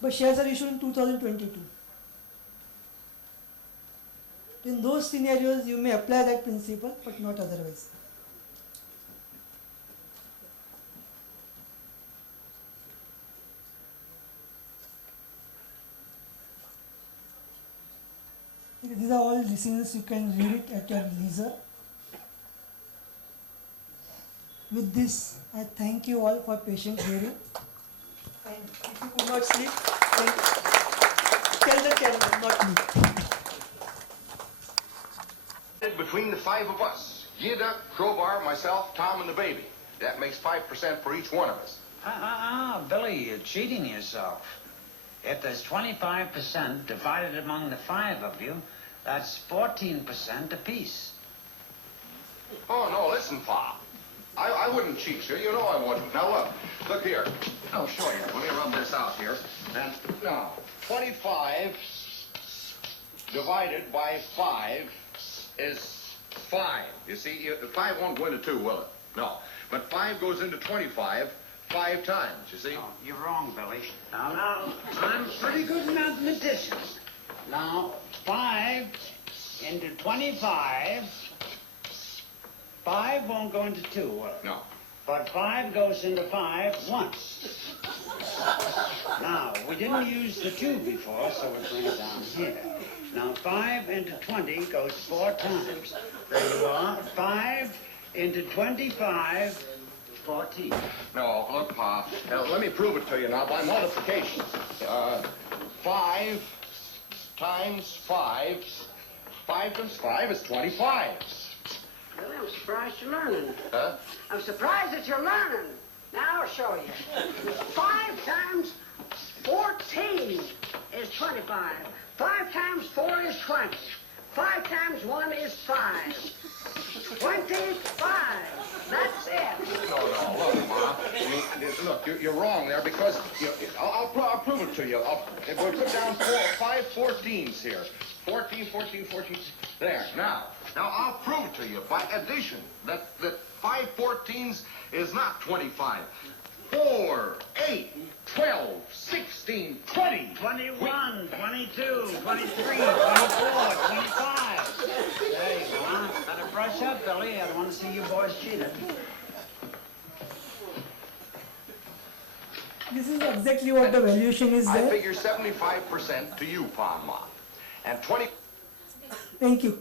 but shares are issued in 2022. In those scenarios, you may apply that principle, but not otherwise. these are all decisions, you can read it at your leisure. With this, I thank you all for patient hearing. And if you could not sleep, then tell the chairman, not me. Between the 5 of us, Gida, Crowbar, myself, Tom, and the baby. That makes 5% for each one of us. Billy, you're cheating yourself. If there's 25% divided among the 5 of you, that's 14% apiece. Oh, no, listen, Pa. I wouldn't cheat you. You know I wouldn't. Now, look here. I'll show you. Let me rub this out here. And now, 25 divided by 5 is 5. You see, 5 won't go into 2, will it? No. But 5 goes into 25 5 times, you see? Oh, you're wrong, Billy. Now, I'm pretty good mathematician. Now, 5 into 25, 5 won't go into 2, will it? No. But 5 goes into 5 once. Now, we didn't use the 2 before, so we'll bring it down here. Now, 5 into 20 goes 4 times. There you are. 5 into 25, 14. No, look, Pa. Let me prove it to you now by multiplication. 5 times 5. 5 times 5 is 25. Really, I'm surprised you're learning. Huh? I'm surprised that you're learning. Now I'll show you. 5 times 14 is 25. 5 times 4 is 20. 5 times 1 is 5. 25. That's it. No, look, Ma. Look, you're wrong there because I'll prove it to you. We'll put down 5 14s here. 14, 14, 14. There. Now I'll prove it to you by addition that 5 14s is not 25. 4, 8, 12, 16, 20. 21, 22, 23, 24, 25. There you go. Better brush up, Billy. I don't want to see you boys cheated. This is exactly what the valuation is I there. figure 75% to you, Pa and Ma. And 20... Thank you.